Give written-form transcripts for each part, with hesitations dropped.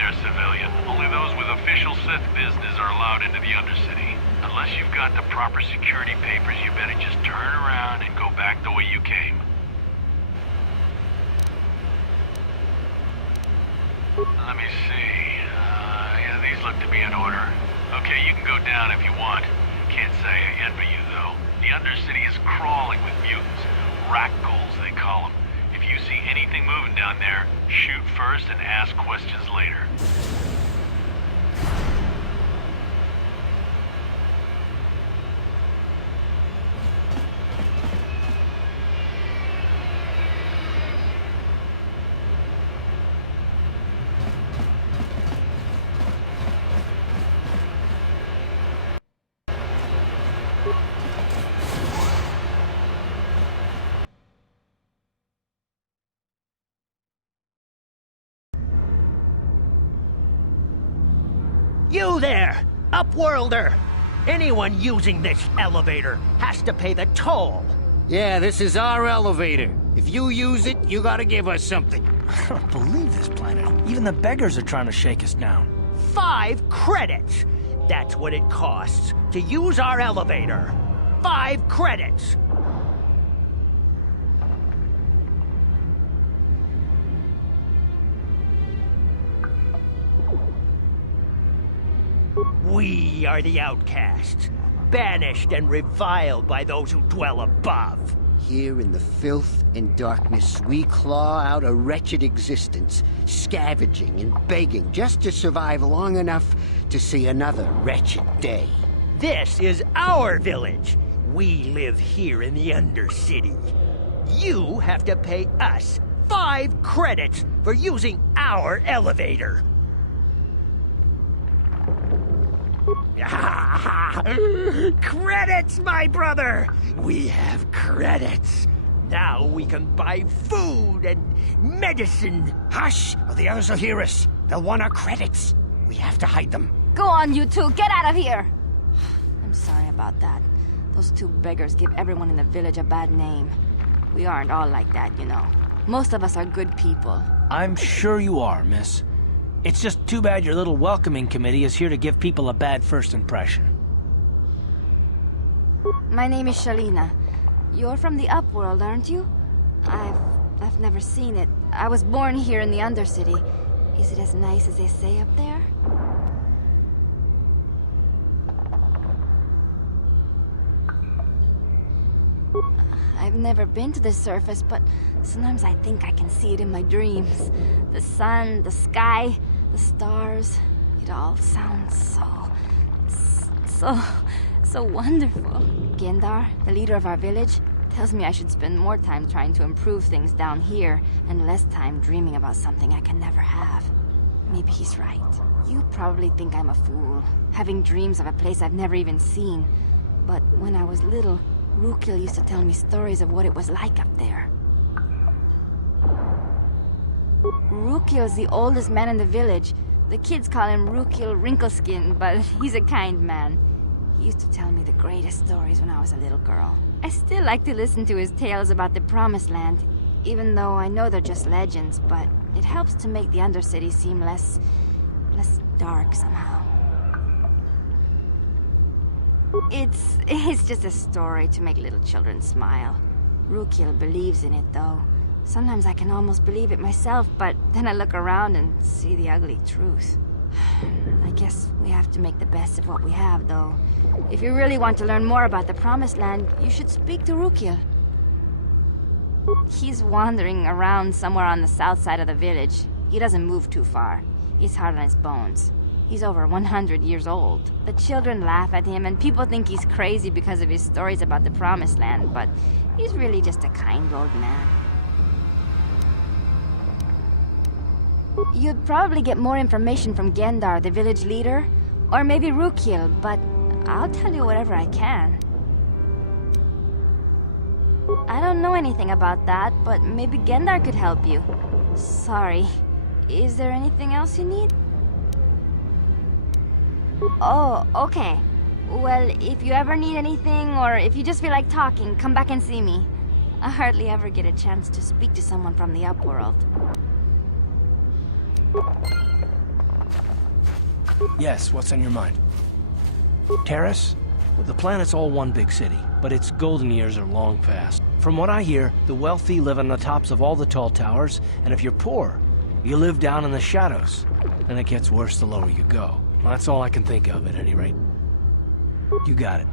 there, civilian. Only those with official Sith business are allowed into the Undercity. Unless you've got the proper security papers, you better just turn around and go back the way you came. Let me see. Yeah, these look to be in order. Okay, you can go down if you want. Can't say I envy you, though. The Undercity is crawling with mutants. Rat-ghouls, they call them. If you see anything moving down there, shoot first and ask questions later. You there, Upworlder! Anyone using this elevator has to pay the toll. Yeah, this is our elevator. If you use it, you gotta give us something. I don't believe this planet. Even the beggars are trying to shake us down. 5 credits! That's what it costs to use our elevator. 5 credits! We are the outcasts, banished and reviled by those who dwell above. Here in the filth and darkness, we claw out a wretched existence, scavenging and begging just to survive long enough to see another wretched day. This is our village. We live here in the Undercity. You have to pay us 5 credits for using our elevator. Credits, my brother! We have credits. Now we can buy food and medicine. Hush, or the others will hear us. They'll want our credits. We have to hide them. Go on, you two, get out of here! I'm sorry about that. Those 2 beggars give everyone in the village a bad name. We aren't all like that, you know. Most of us are good people. I'm sure you are, miss. It's just too bad your little welcoming committee is here to give people a bad first impression. My name is Shalina. You're from the Upworld, aren't you? I've never seen it. I was born here in the Undercity. Is it as nice as they say up there? I've never been to the surface, but sometimes I think I can see it in my dreams. The sun, the sky, the stars. It all sounds so wonderful. Gendar, the leader of our village, tells me I should spend more time trying to improve things down here and less time dreaming about something I can never have. Maybe he's right. You probably think I'm a fool, having dreams of a place I've never even seen. But when I was little, Rukil used to tell me stories of what it was like up there. Rukil's the oldest man in the village. The kids call him Rukil Wrinkleskin, but he's a kind man. He used to tell me the greatest stories when I was a little girl. I still like to listen to his tales about the Promised Land, even though I know they're just legends, but it helps to make the Undercity seem less dark somehow. It's just a story to make little children smile. Rukil believes in it, though. Sometimes I can almost believe it myself, but then I look around and see the ugly truth. I guess we have to make the best of what we have, though. If you really want to learn more about the Promised Land, you should speak to Rukil. He's wandering around somewhere on the south side of the village. He doesn't move too far. He's hard on his bones. He's over 100 years old. The children laugh at him, and people think he's crazy because of his stories about the Promised Land, but he's really just a kind old man. You'd probably get more information from Gendar, the village leader, or maybe Rukil, but I'll tell you whatever I can. I don't know anything about that, but maybe Gendar could help you. Sorry. Is there anything else you need? Oh, okay. Well, if you ever need anything, or if you just feel like talking, come back and see me. I hardly ever get a chance to speak to someone from the Upworld. Yes, what's on your mind? Taris? Well, the planet's all one big city, but its golden years are long past. From what I hear, the wealthy live on the tops of all the tall towers, and if you're poor, you live down in the shadows. And it gets worse the lower you go. Well, that's all I can think of, at any rate. You got it.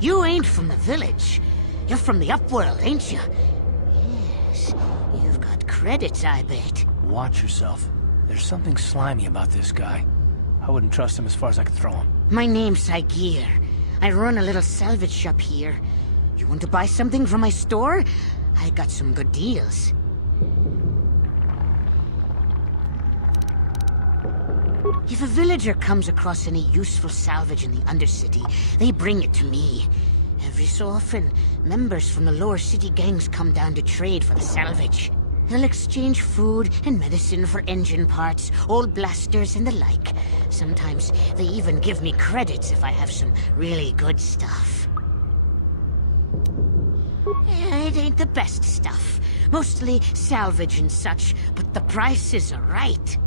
You ain't from the village. You're from the upworld, ain't you? Yes, you've got credits, I bet. Watch yourself. There's something slimy about this guy. I wouldn't trust him as far as I could throw him. My name's Saigir. I run a little salvage shop here. You want to buy something from my store? I got some good deals. If a villager comes across any useful salvage in the Undercity, they bring it to me. Every so often, members from the lower city gangs come down to trade for the salvage. They'll exchange food and medicine for engine parts, old blasters and the like. Sometimes they even give me credits if I have some really good stuff. It ain't the best stuff. Mostly salvage and such, but the prices are right.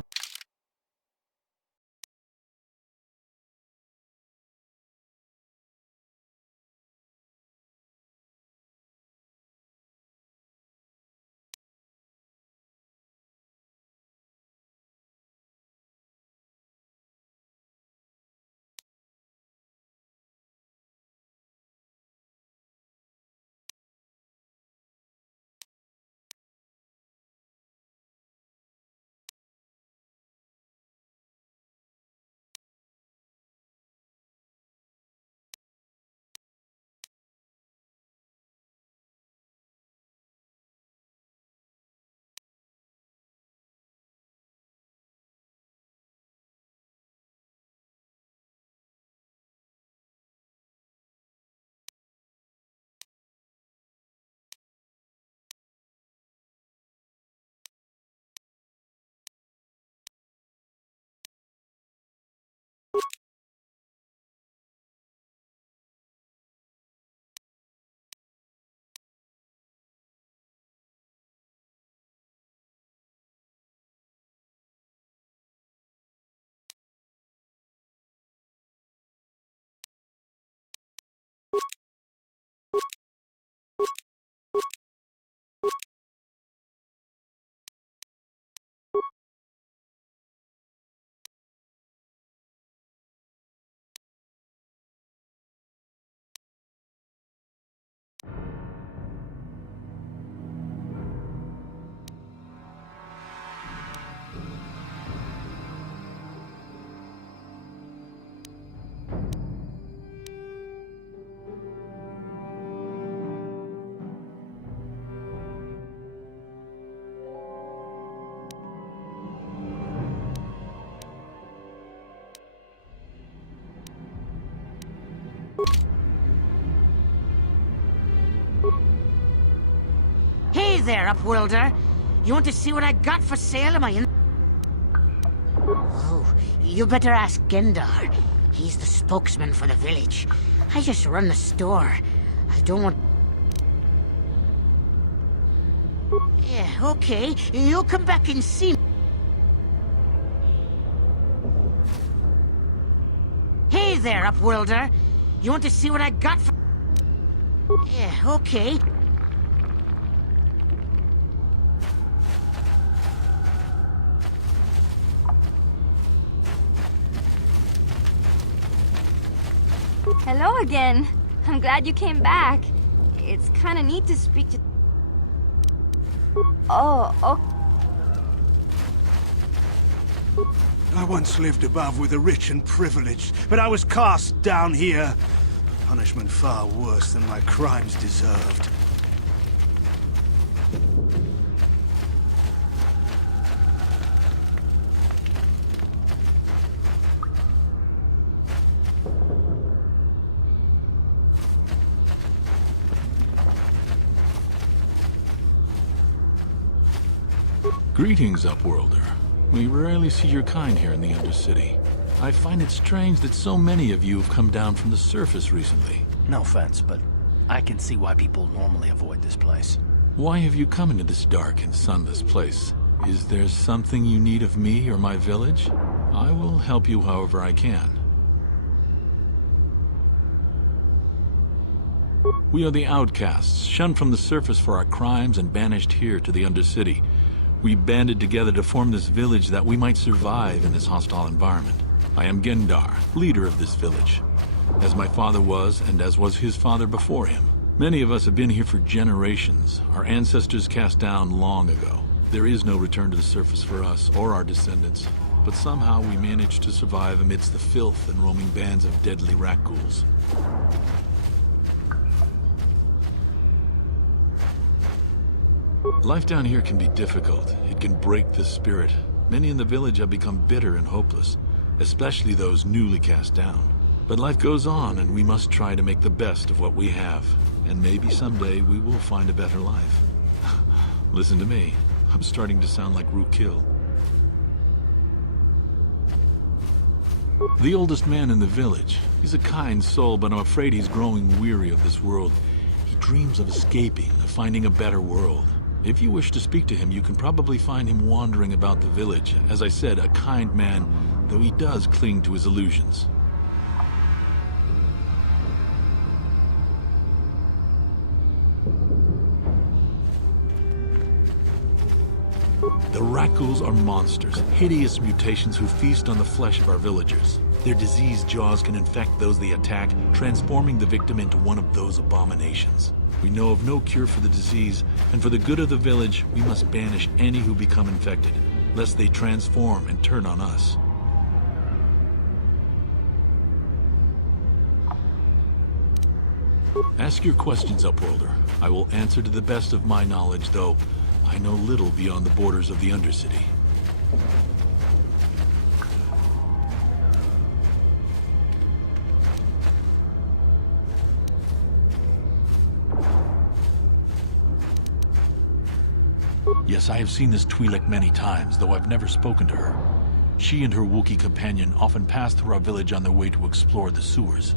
Hey there, Upworlder. You want to see what I got for sale? Am I in? Oh, you better ask Gendar. He's the spokesman for the village. I just run the store. I don't want... Yeah, okay. You'll come back and see me. Hey there, Upworlder. You want to see what I got for... Yeah, okay. Hello again. I'm glad you came back. It's kind of neat to speak to... Oh, I once lived above with the rich and privileged, but I was cast down here. Punishment far worse than my crimes deserved. Greetings, Upworlder. We rarely see your kind here in the Undercity. I find it strange that so many of you have come down from the surface recently. No offense, but I can see why people normally avoid this place. Why have you come into this dark and sunless place? Is there something you need of me or my village? I will help you however I can. We are the outcasts, shunned from the surface for our crimes and banished here to the Undercity. We banded together to form this village that we might survive in this hostile environment. I am Gendar, leader of this village, as my father was and as was his father before him. Many of us have been here for generations, our ancestors cast down long ago. There is no return to the surface for us or our descendants, but somehow we managed to survive amidst the filth and roaming bands of deadly rat ghouls. Life down here can be difficult. It can break the spirit. Many in the village have become bitter and hopeless, especially those newly cast down. But life goes on, and we must try to make the best of what we have. And maybe someday we will find a better life. Listen to me. I'm starting to sound like Rukil. The oldest man in the village. He's a kind soul, but I'm afraid he's growing weary of this world. He dreams of escaping, of finding a better world. If you wish to speak to him, you can probably find him wandering about the village. As I said, a kind man, though he does cling to his illusions. The rat ghouls are monsters, hideous mutations who feast on the flesh of our villagers. Their diseased jaws can infect those they attack, transforming the victim into one of those abominations. We know of no cure for the disease, and for the good of the village, we must banish any who become infected, lest they transform and turn on us. Ask your questions, Upworlder. I will answer to the best of my knowledge, though I know little beyond the borders of the Undercity. Yes, I have seen this Twi'lek many times, though I've never spoken to her. She and her Wookiee companion often pass through our village on their way to explore the sewers.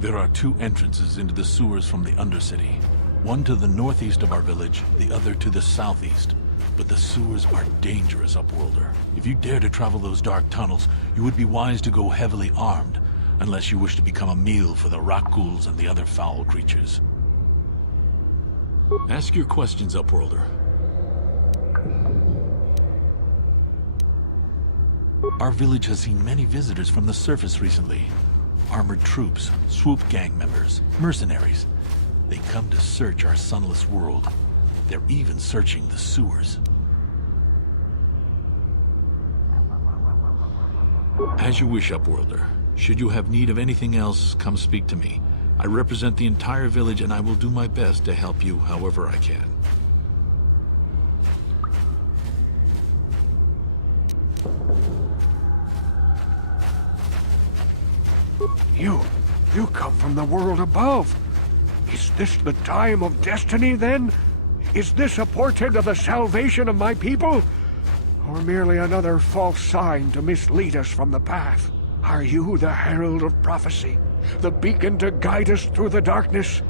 There are two entrances into the sewers from the Undercity. One to the northeast of our village, the other to the southeast. But the sewers are dangerous, Upworlder. If you dare to travel those dark tunnels, you would be wise to go heavily armed, unless you wish to become a meal for the rat ghouls and the other foul creatures. Ask your questions, Upworlder. Our village has seen many visitors from the surface recently. Armored troops, swoop gang members, mercenaries. They come to search our sunless world. They're even searching the sewers. As you wish, Upworlder. Should you have need of anything else, come speak to me. I represent the entire village, and I will do my best to help you however I can. You come from the world above. Is this the time of destiny, then? Is this a portent of the salvation of my people? Or merely another false sign to mislead us from the path? Are you the herald of prophecy? The beacon to guide us through the darkness?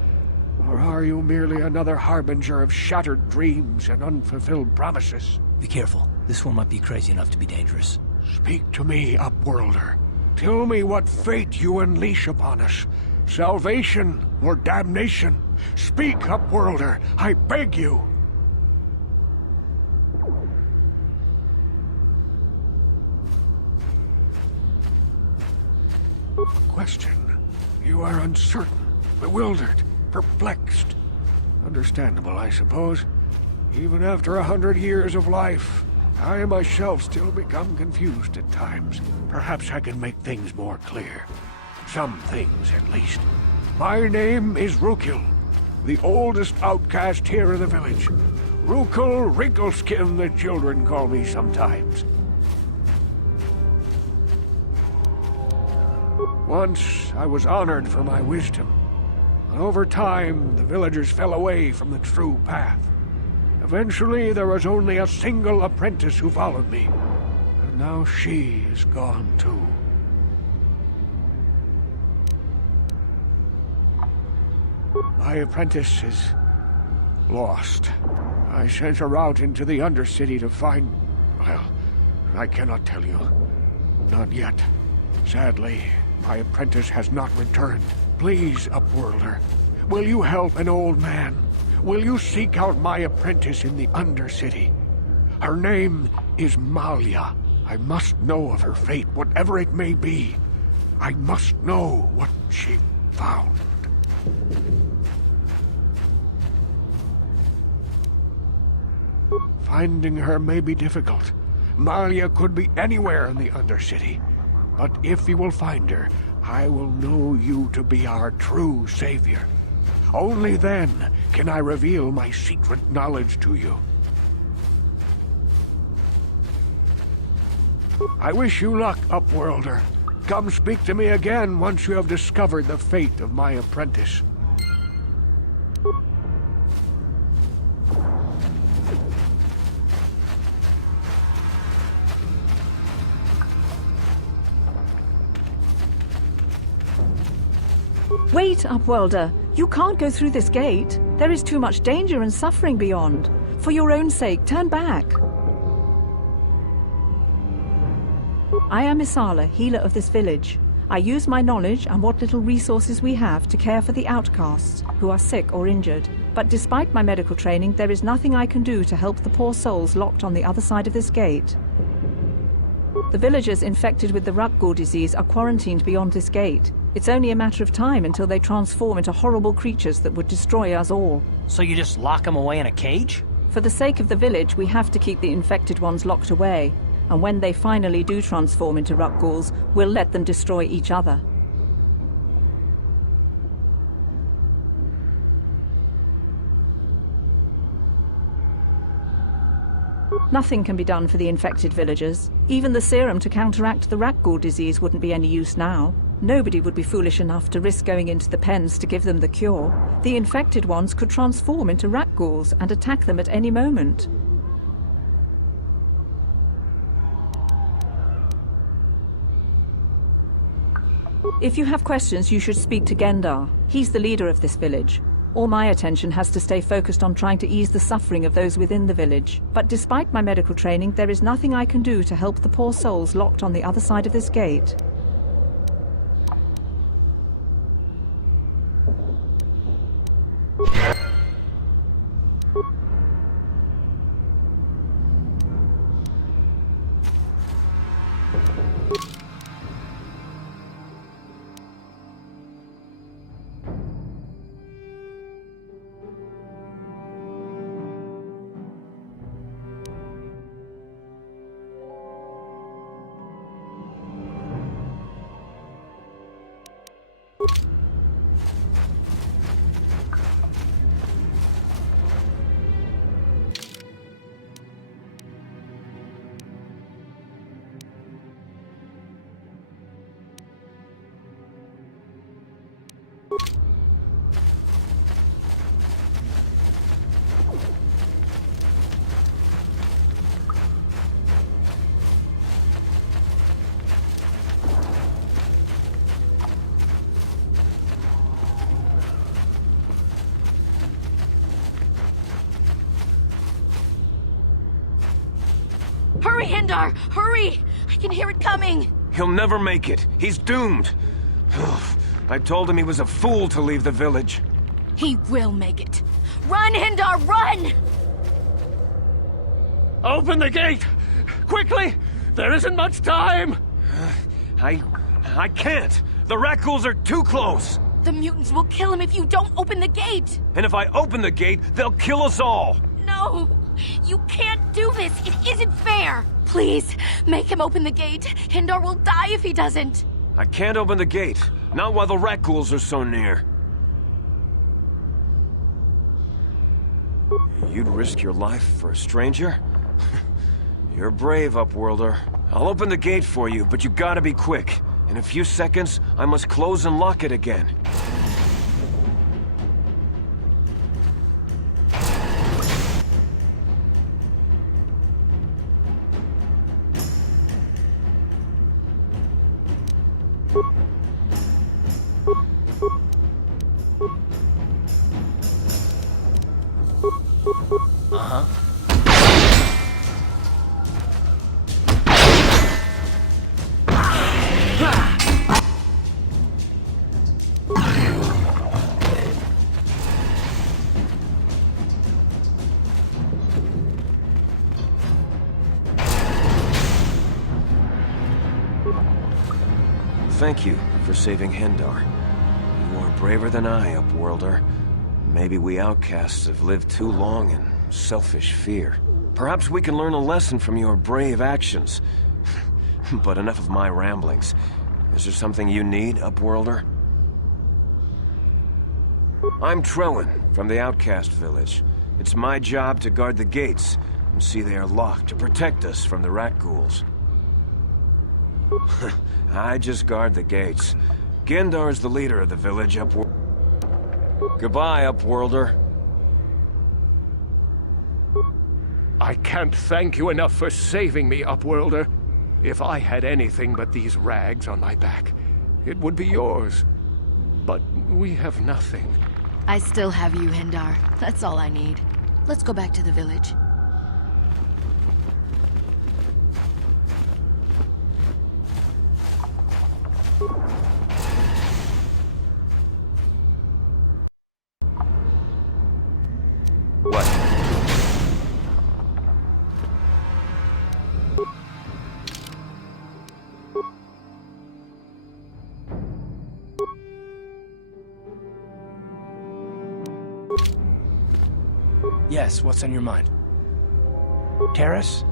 Or are you merely another harbinger of shattered dreams and unfulfilled promises? Be careful. This one might be crazy enough to be dangerous. Speak to me, Upworlder. Tell me what fate you unleash upon us. Salvation or damnation? Speak, Upworlder, I beg you! Question. You are uncertain, bewildered, perplexed. Understandable, I suppose. Even after 100 years of life, I myself still become confused at times. Perhaps I can make things more clear. Some things, at least. My name is Rukil, the oldest outcast here in the village. Rukil Wrinkleskin, the children call me sometimes. Once, I was honored for my wisdom. But over time, the villagers fell away from the true path. Eventually, there was only a single apprentice who followed me. And now she is gone too. My apprentice is lost. I sent her out into the Undercity to find... well, I cannot tell you. Not yet. Sadly, my apprentice has not returned. Please, Upworlder, will you help an old man? Will you seek out my apprentice in the Undercity? Her name is Malia. I must know of her fate, whatever it may be. I must know what she found. Finding her may be difficult. Malia could be anywhere in the Undercity. But if you will find her, I will know you to be our true savior. Only then can I reveal my secret knowledge to you. I wish you luck, Upworlder. Come speak to me again once you have discovered the fate of my apprentice. Wait, Upworlder. You can't go through this gate. There is too much danger and suffering beyond. For your own sake, turn back. I am Isala, healer of this village. I use my knowledge and what little resources we have to care for the outcasts who are sick or injured. But despite my medical training, there is nothing I can do to help the poor souls locked on the other side of this gate. The villagers infected with the Rutgul disease are quarantined beyond this gate. It's only a matter of time until they transform into horrible creatures that would destroy us all. So you just lock them away in a cage? For the sake of the village, we have to keep the infected ones locked away. And when they finally do transform into Rutguls, we'll let them destroy each other. Nothing can be done for the infected villagers. Even the serum to counteract the Rutgul disease wouldn't be any use now. Nobody would be foolish enough to risk going into the pens to give them the cure. The infected ones could transform into Rutguls and attack them at any moment. If you have questions, you should speak to Gendar. He's the leader of this village. All my attention has to stay focused on trying to ease the suffering of those within the village. But despite my medical training, there is nothing I can do to help the poor souls locked on the other side of this gate. Hurry, Hindar! Hurry! I can hear it coming! He'll never make it. He's doomed. I told him he was a fool to leave the village. He will make it. Run, Hindar, run! Open the gate! Quickly! There isn't much time! I can't! The Rutguls are too close! The mutants will kill him if you don't open the gate! And if I open the gate, they'll kill us all! No! You can't do this! It isn't fair! Please, make him open the gate. Hindar will die if he doesn't. I can't open the gate. Not while the rat ghouls are so near. You'd risk your life for a stranger? You're brave, Upworlder. I'll open the gate for you, but you gotta be quick. In a few seconds, I must close and lock it again. Thank you for saving Hindar. You are braver than I, Upworlder. Maybe we outcasts have lived too long in selfish fear. Perhaps we can learn a lesson from your brave actions. But enough of my ramblings. Is there something you need, Upworlder? I'm Trellin, from the Outcast Village. It's my job to guard the gates and see they are locked to protect us from the rat ghouls. I just guard the gates. Gendar's the leader of the village, Goodbye, Upworlder. I can't thank you enough for saving me, Upworlder. If I had anything but these rags on my back, it would be yours. But we have nothing. I still have you, Hindar. That's all I need. Let's go back to the village. What? Yes, what's on your mind? Terrace?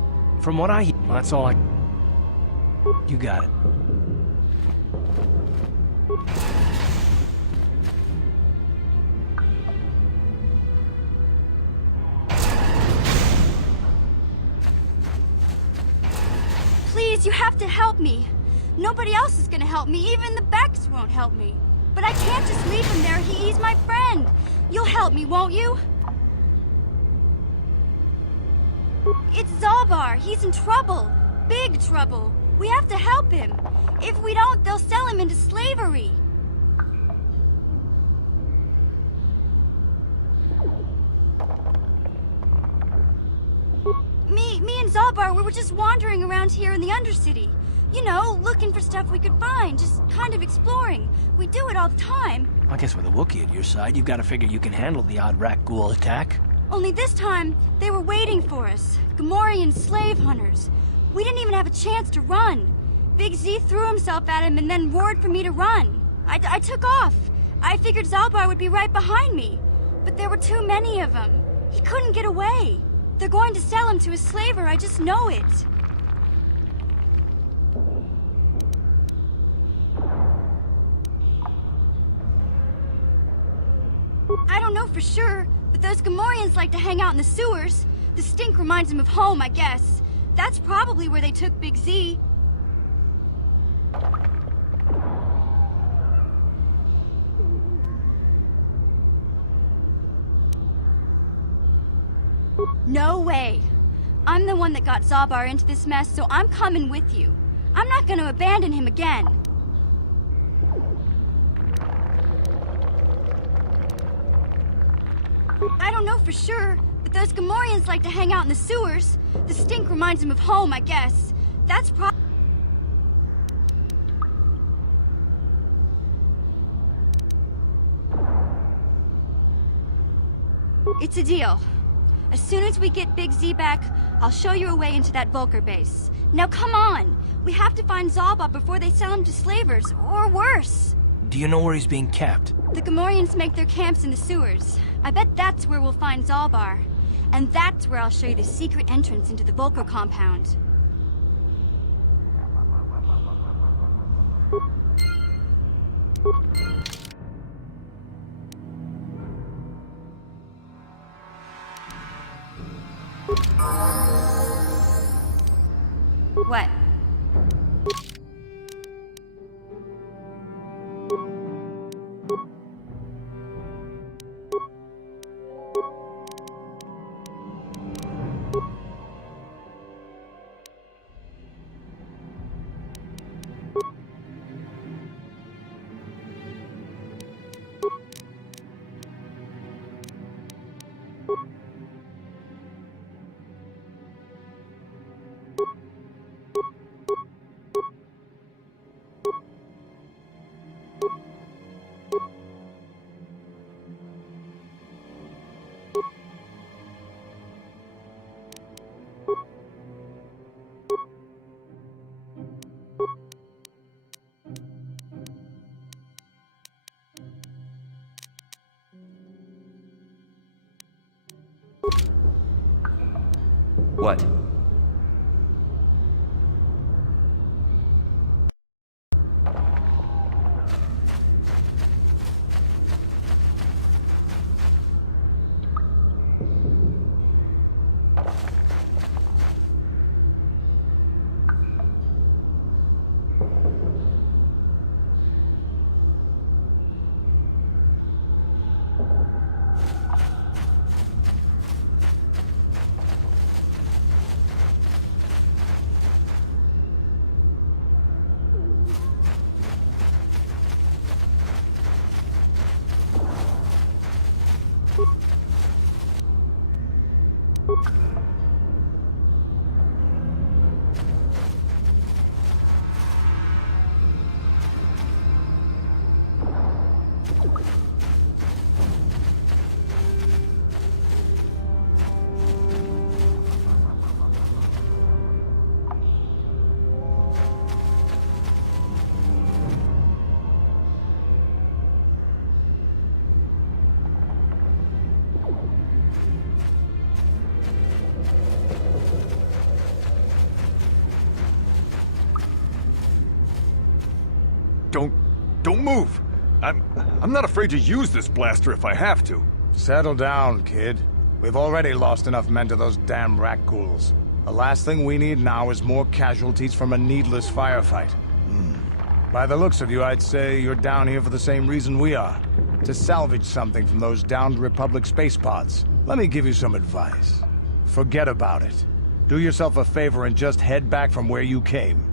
From what I hear, that's all I... You got it. Please, you have to help me. Nobody else is gonna help me. Even the Becks won't help me. But I can't just leave him there. He's my friend. You'll help me, won't you? It's Zalbar. He's in trouble. Big trouble. We have to help him. If we don't, they'll sell him into slavery. Me and Zalbar, we were just wandering around here in the Undercity. You know, looking for stuff we could find, just kind of exploring. We do it all the time. I guess with a Wookiee at your side, you've got to figure you can handle the odd rat ghoul attack. Only this time, they were waiting for us. Gamorrean slave hunters. We didn't even have a chance to run. Big Z threw himself at him and then roared for me to run. I took off. I figured Zalbar would be right behind me. But there were too many of them. He couldn't get away. They're going to sell him to a slaver, I just know it. I don't know for sure, but those Gamorreans like to hang out in the sewers. The stink reminds them of home, I guess. That's probably where they took Big Z. No way. I'm the one that got Zalbar into this mess, so I'm coming with you. I'm not gonna abandon him again. I don't know for sure, but those Gamorreans like to hang out in the sewers. The stink reminds them of home, I guess. That's It's a deal. As soon as we get Big Z back, I'll show you a way into that Vulcar base. Now come on! We have to find Zalbar before they sell him to slavers, or worse. Do you know where he's being kept? The Gamorreans make their camps in the sewers. I bet that's where we'll find Zalbar. and that's where I'll show you the secret entrance into the Volker compound. What? What? Don't move! I'm not afraid to use this blaster if I have to. Settle down, kid. We've already lost enough men to those damn rat ghouls. The last thing we need now is more casualties from a needless firefight. By the looks of you, I'd say you're down here for the same reason we are. To salvage something from those downed Republic space pods. Let me give you some advice. Forget about it. Do yourself a favor and just head back from where you came.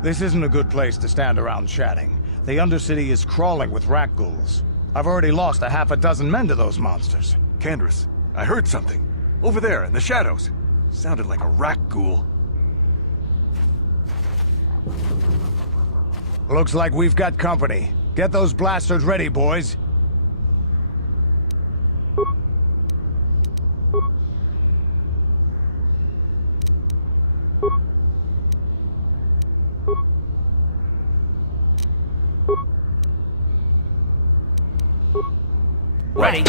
This isn't a good place to stand around chatting. The Undercity is crawling with rat ghouls. I've already lost a half a dozen men to those monsters. Candace, I heard something. Over there, in the shadows. Sounded like a rat ghoul. Looks like we've got company. Get those blasters ready, boys. Ready.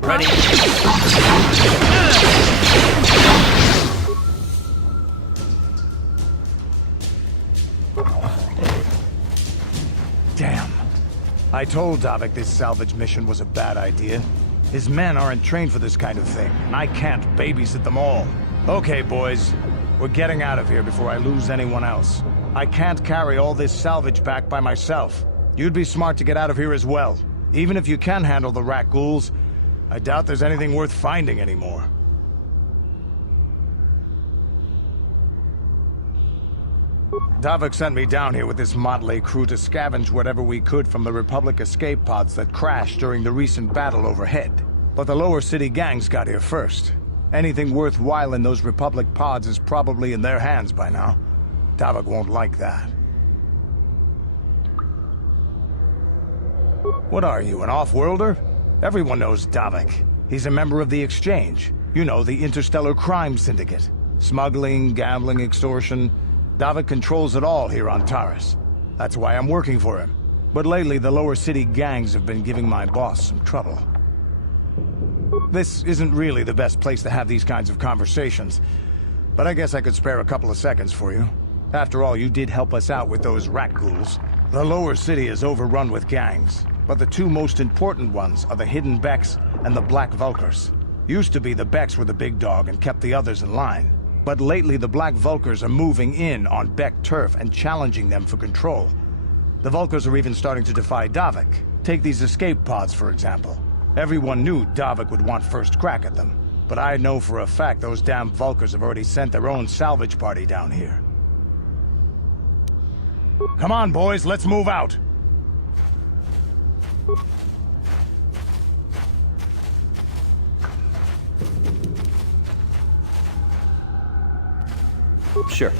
Ready. Damn. I told Davik this salvage mission was a bad idea. His men aren't trained for this kind of thing, and I can't babysit them all. Okay, boys. We're getting out of here before I lose anyone else. I can't carry all this salvage back by myself. You'd be smart to get out of here as well. Even if you can handle the rat ghouls, I doubt there's anything worth finding anymore. Davik sent me down here with this motley crew to scavenge whatever we could from the Republic escape pods that crashed during the recent battle overhead. But the lower city gangs got here first. Anything worthwhile in those Republic pods is probably in their hands by now. Davik won't like that. What are you, an off-worlder? Everyone knows Davik. He's a member of the Exchange. You know, the Interstellar Crime Syndicate. Smuggling, gambling, extortion. Davik controls it all here on TARIS. That's why I'm working for him. But lately, the lower city gangs have been giving my boss some trouble. This isn't really the best place to have these kinds of conversations, but I guess I could spare a couple of seconds for you. After all, you did help us out with those rat ghouls. The lower city is overrun with gangs, but the two most important ones are the Hidden Becks and the Black Vulkars. Used to be the Becks were the big dog and kept the others in line. But lately the Black Vulkars are moving in on Beck turf and challenging them for control. The Vulkars are even starting to defy Davik. Take these escape pods, for example. Everyone knew Davik would want first crack at them. But I know for a fact those damn Vulkars have already sent their own salvage party down here. Come on, boys, let's move out! Sure.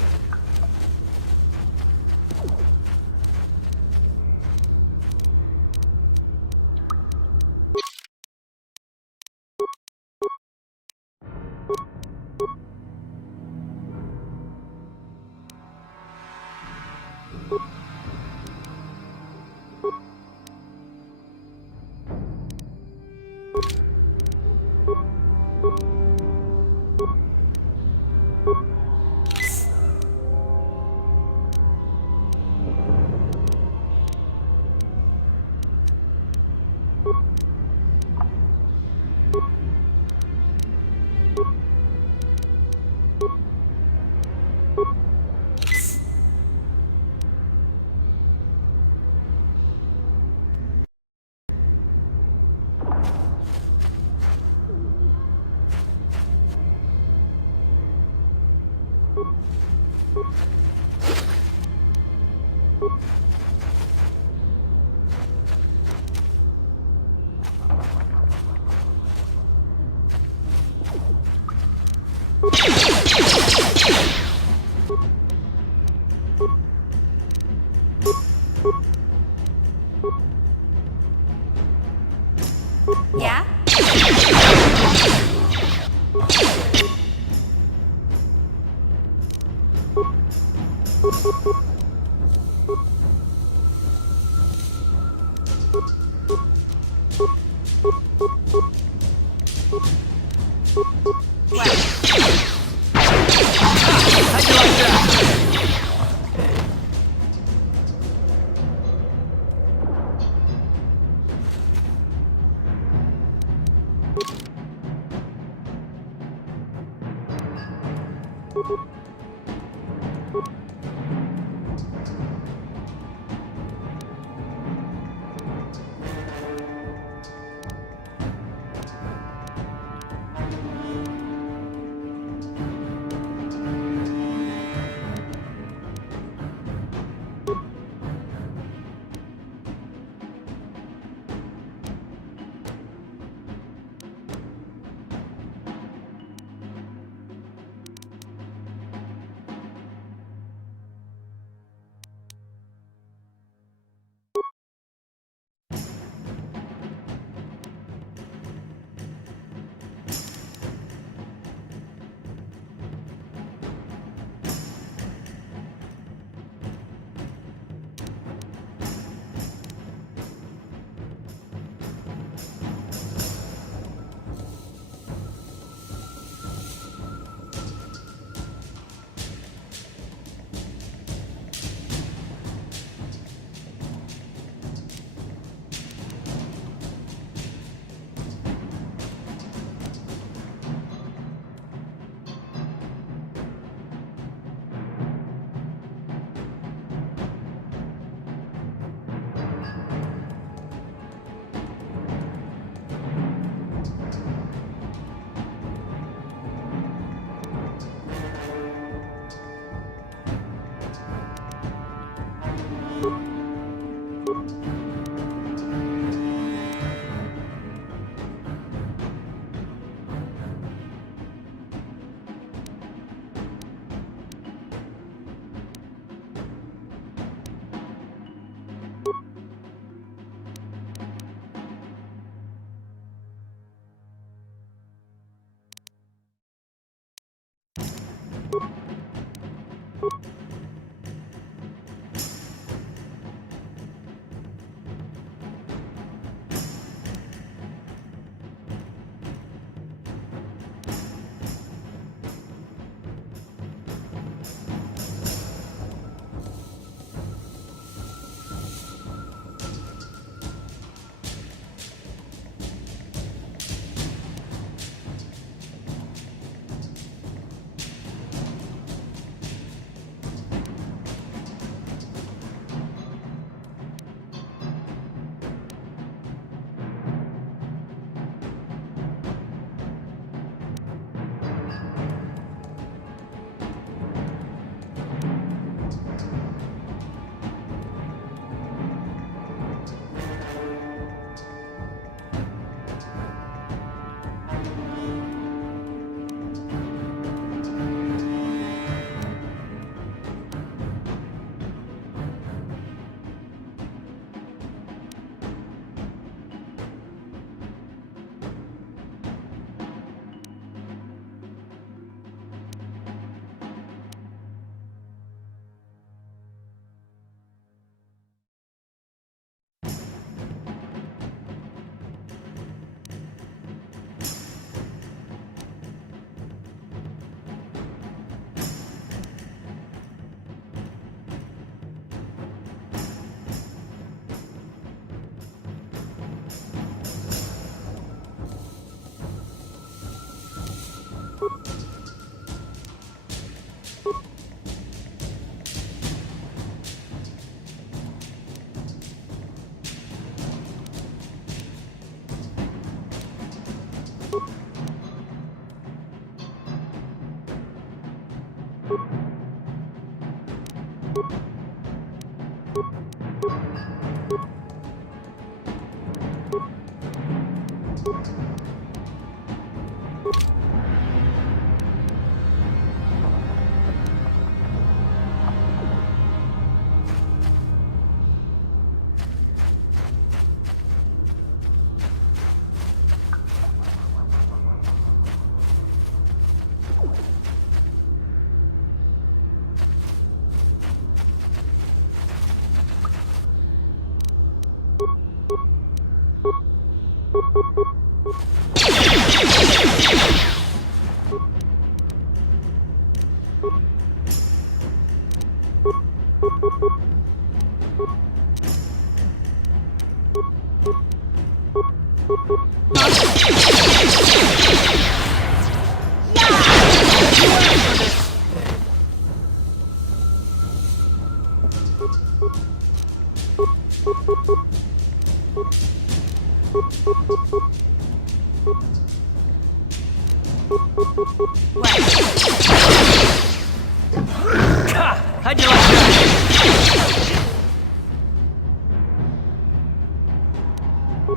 How'd you like that?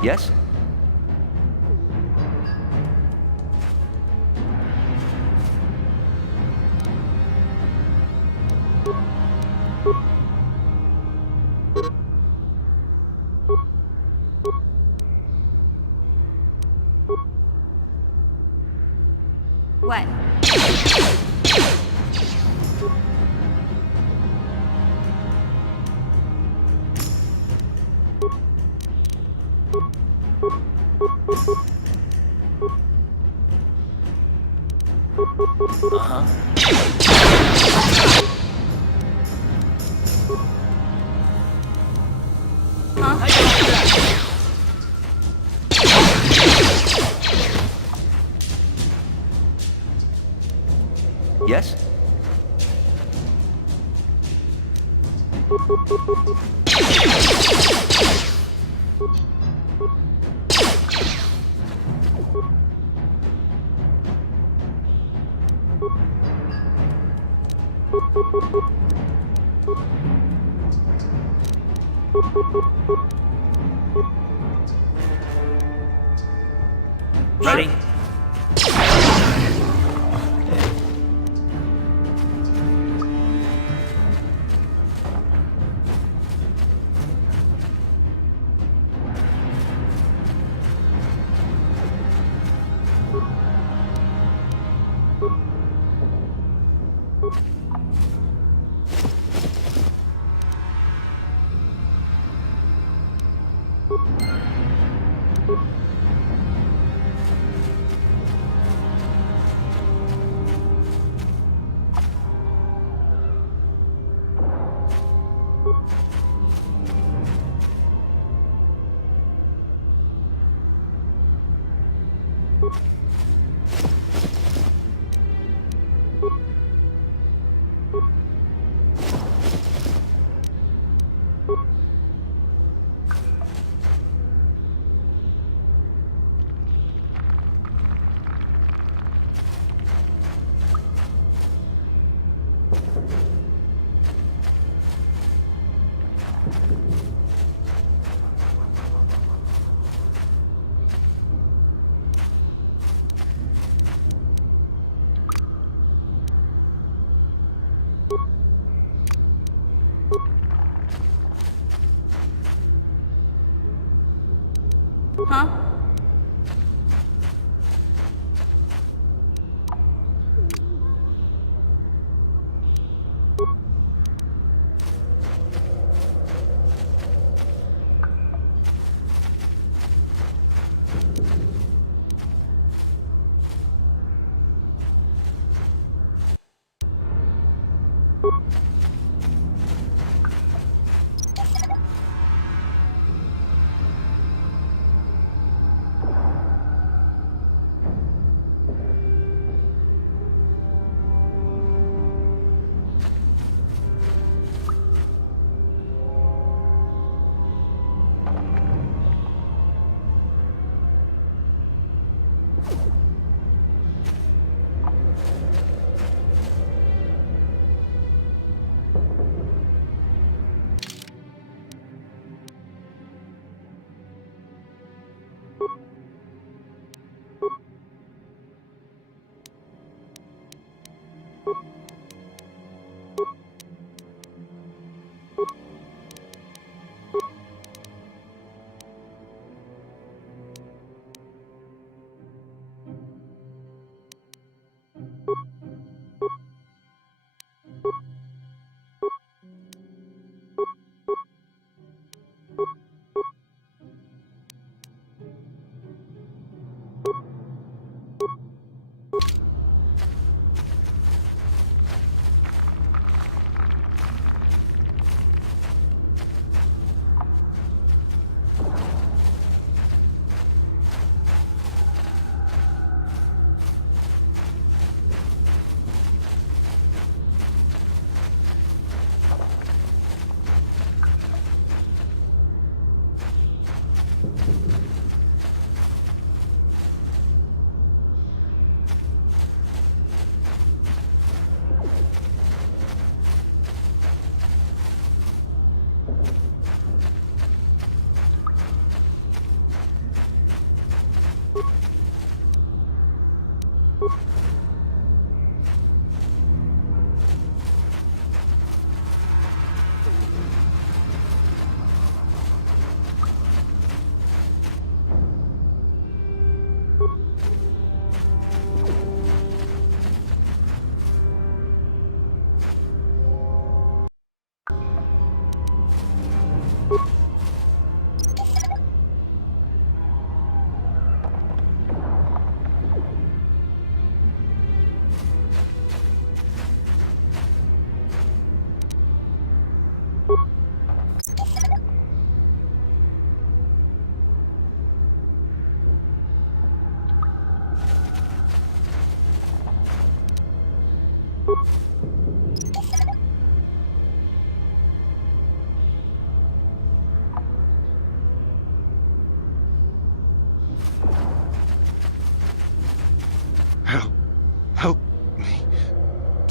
Yes? What? Yes? Ready? Huh?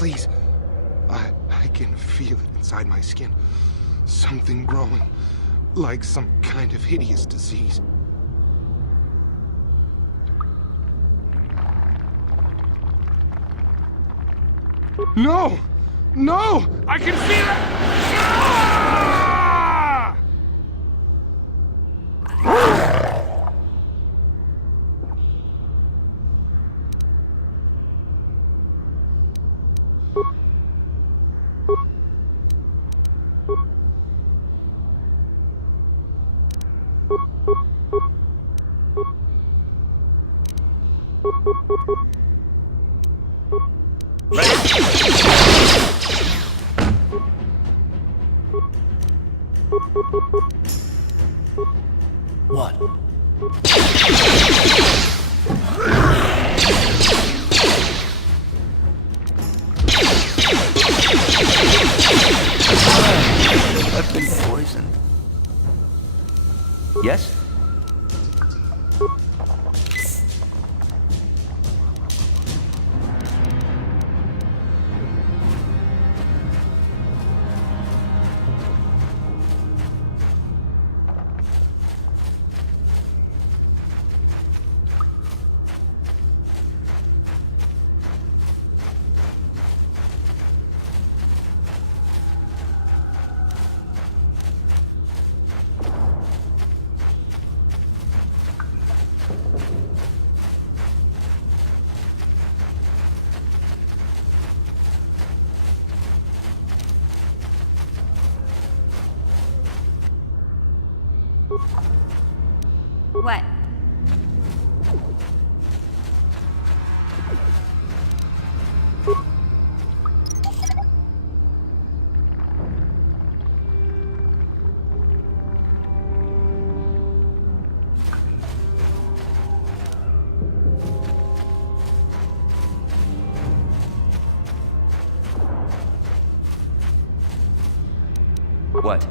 please. I can feel it inside my skin. Something growing, like some kind of hideous disease. No! No! I can feel it! Ah! What? I've been poisoned. Yes? What? What?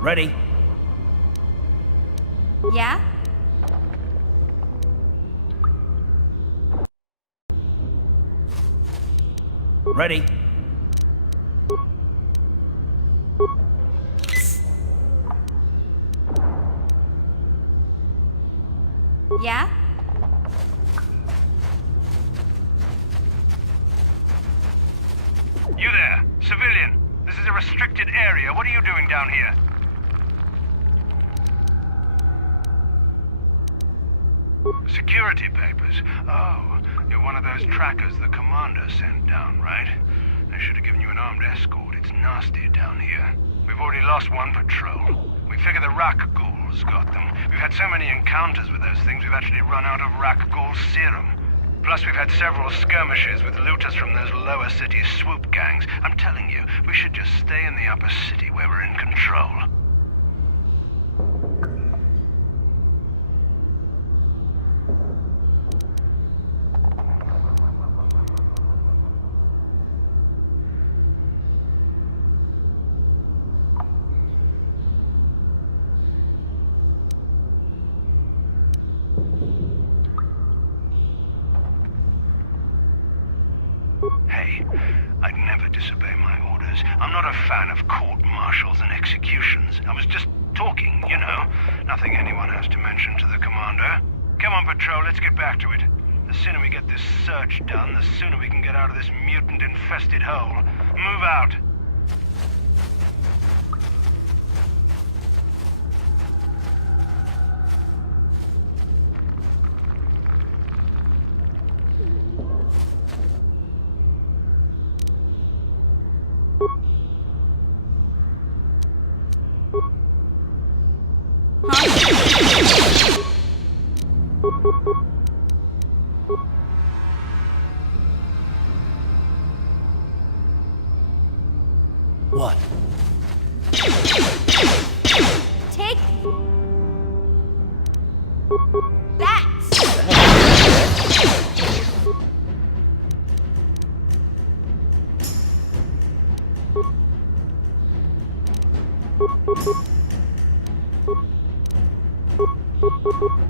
Ready? Yeah? Ready? Yeah? You there, civilian. This is a restricted area. What are you doing down here? Security papers. Oh, you're one of those trackers the commander sent down, right? They should have given you an armed escort. It's nasty down here. We've already lost one patrol. We figure the Rak ghouls got them. We've had so many encounters with those things, we've actually run out of Rak ghoul serum. Plus, we've had several skirmishes with looters from those lower city swoop gangs. I'm telling you, we should just stay in the upper city where we're in control. Hey, I'd never disobey my orders. I'm not a fan of court-martials and executions. I was just talking, you know. Nothing anyone has to mention to the commander. Come on, Patrol, let's get back to it. The sooner we get this search done, the sooner we can get out of this mutant-infested hole. Move out. What? Take that!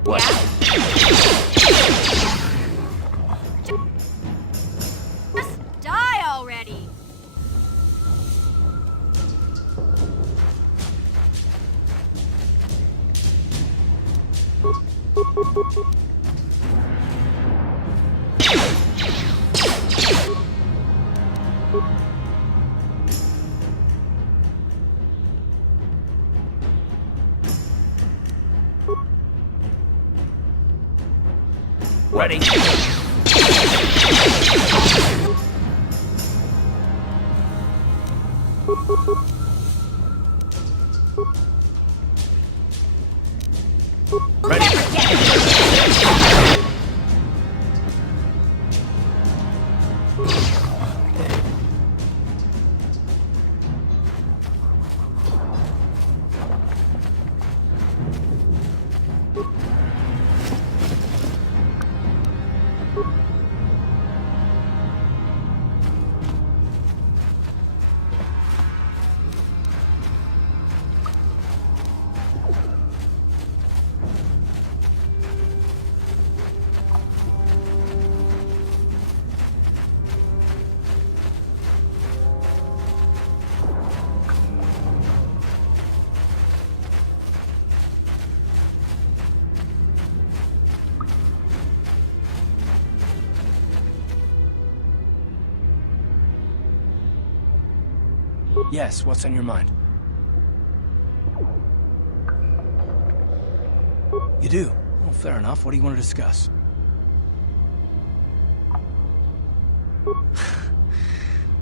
What? Just die already! Ready. Yes, what's on your mind? You do? Well, fair enough. What do you want to discuss?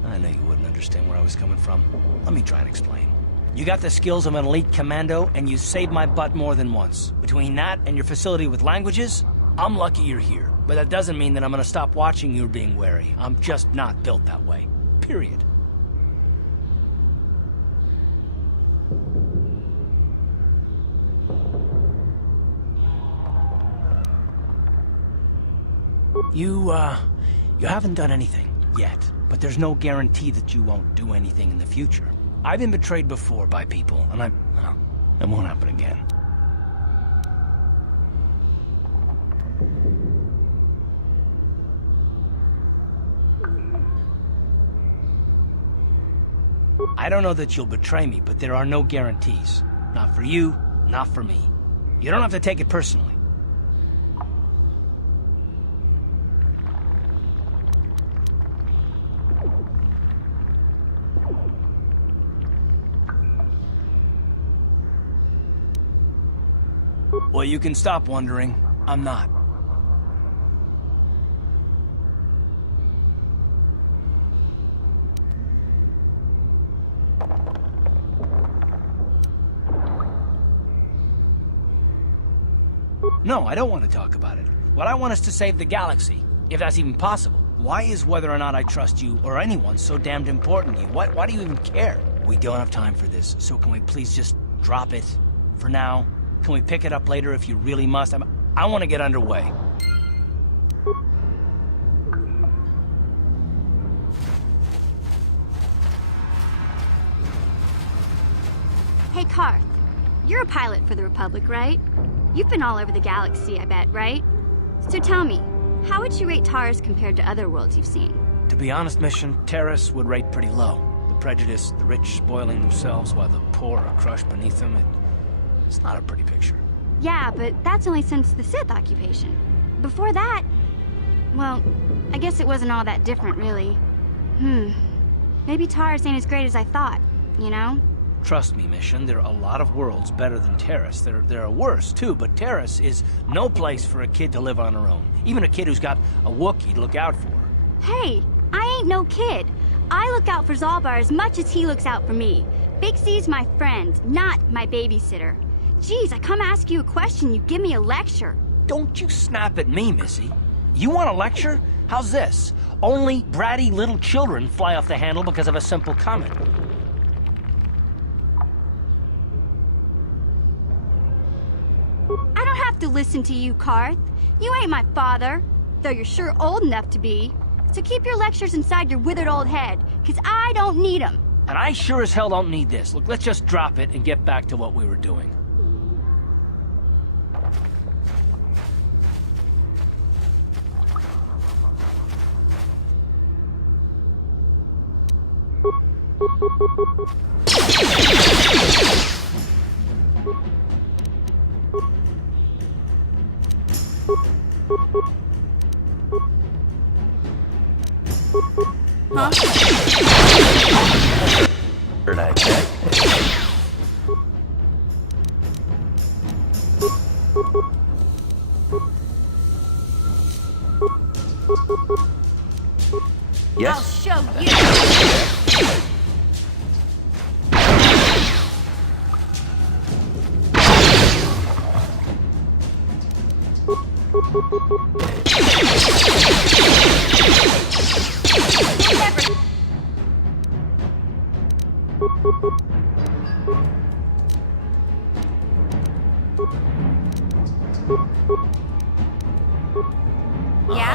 I knew you wouldn't understand where I was coming from. Let me try and explain. You got the skills of an elite commando, and you saved my butt more than once. Between that and your facility with languages, I'm lucky you're here. But that doesn't mean that I'm gonna stop watching you being wary. I'm just not built that way. Period. You haven't done anything yet, but there's no guarantee that you won't do anything in the future. I've been betrayed before by people, and well, it won't happen again. I don't know that you'll betray me, but there are no guarantees. Not for you, not for me. You don't have to take it personally. Well, you can stop wondering. I'm not. No, I don't want to talk about it. What I want is to save the galaxy, if that's even possible. Why is whether or not I trust you or anyone so damned important to you? Why do you even care? We don't have time for this, so can we please just drop it for now? Can we pick it up later if you really must? I want to get underway. Hey, Karth. You're a pilot for the Republic, right? You've been all over the galaxy, I bet, right? So tell me, how would you rate TARIS compared to other worlds you've seen? To be honest, Mission, TARIS would rate pretty low. The prejudice, the rich spoiling themselves while the poor are crushed beneath them, it's not a pretty picture. Yeah, but that's only since the Sith occupation. Before that, well, I guess it wasn't all that different, really. Maybe TARIS ain't as great as I thought, you know? Trust me, Mission, there are a lot of worlds better than TARIS. There are worse, too, but TARIS is no place for a kid to live on her own. Even a kid who's got a Wookiee to look out for. Hey, I ain't no kid. I look out for Zalbar as much as he looks out for me. Big C's my friend, not my babysitter. Geez, I come ask you a question, you give me a lecture. Don't you snap at me, Missy. You want a lecture? How's this? Only bratty little children fly off the handle because of a simple comment. I don't have to listen to you, Karth. You ain't my father, though you're sure old enough to be. So keep your lectures inside your withered old head, 'cause I don't need 'em. And I sure as hell don't need this. Look, let's just drop it and get back to what we were doing. Huh? Heard I check. Yes? I'll show you. Yeah?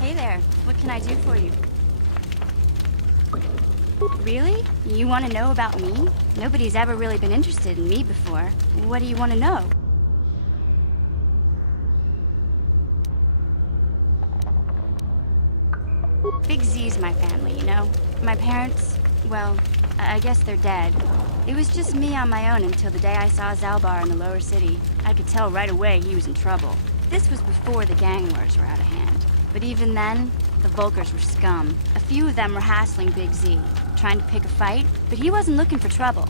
Hey there, what can I do for you? Really? You want to know about me? Nobody's ever really been interested in me before. What do you want to know? Big Z's my family, you know? My parents, well, I guess they're dead. It was just me on my own until the day I saw Zalbar in the lower city. I could tell right away he was in trouble. This was before the gang wars were out of hand. But even then, the Volkers were scum. A few of them were hassling Big Z, trying to pick a fight, but he wasn't looking for trouble.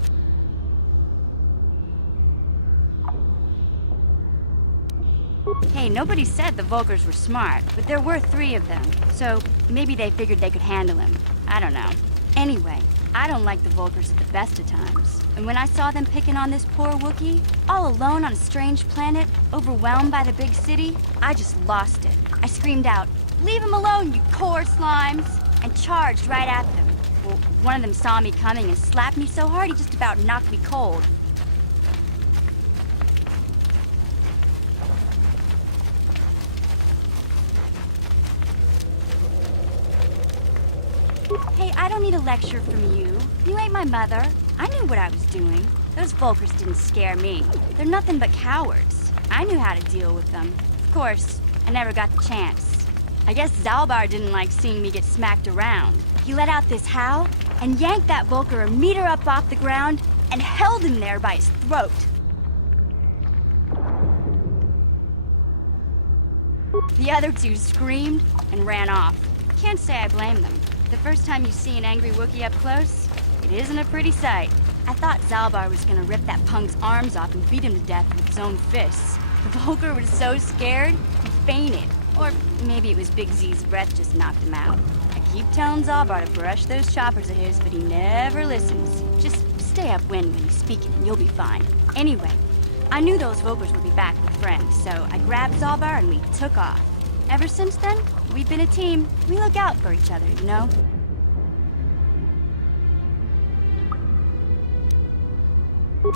Hey, nobody said the Volkers were smart, but there were 3 of them, so maybe they figured they could handle him. I don't know. Anyway, I don't like the Volkers at the best of times. And when I saw them picking on this poor Wookiee, all alone on a strange planet, overwhelmed by the big city, I just lost it. I screamed out, "Leave him alone, you core slimes!" and charged right at them. Well, one of them saw me coming and slapped me so hard he just about knocked me cold. Hey, I don't need a lecture from you. You ain't my mother. I knew what I was doing. Those Volkers didn't scare me. They're nothing but cowards. I knew how to deal with them. Of course, I never got the chance. I guess Zalbar didn't like seeing me get smacked around. He let out this howl and yanked that Volker a meter up off the ground and held him there by his throat. The other 2 screamed and ran off. Can't say I blame them. The first time you see an angry Wookiee up close, it isn't a pretty sight. I thought Zalbar was gonna rip that punk's arms off and beat him to death with his own fists. The Volker was so scared, he fainted. Or maybe it was Big Z's breath just knocked him out. I keep telling Zalbar to brush those choppers of his, but he never listens. Just stay upwind when he's speaking and you'll be fine. Anyway, I knew those Volkers would be back with friends, so I grabbed Zalbar and we took off. Ever since then, we've been a team. We look out for each other, you know?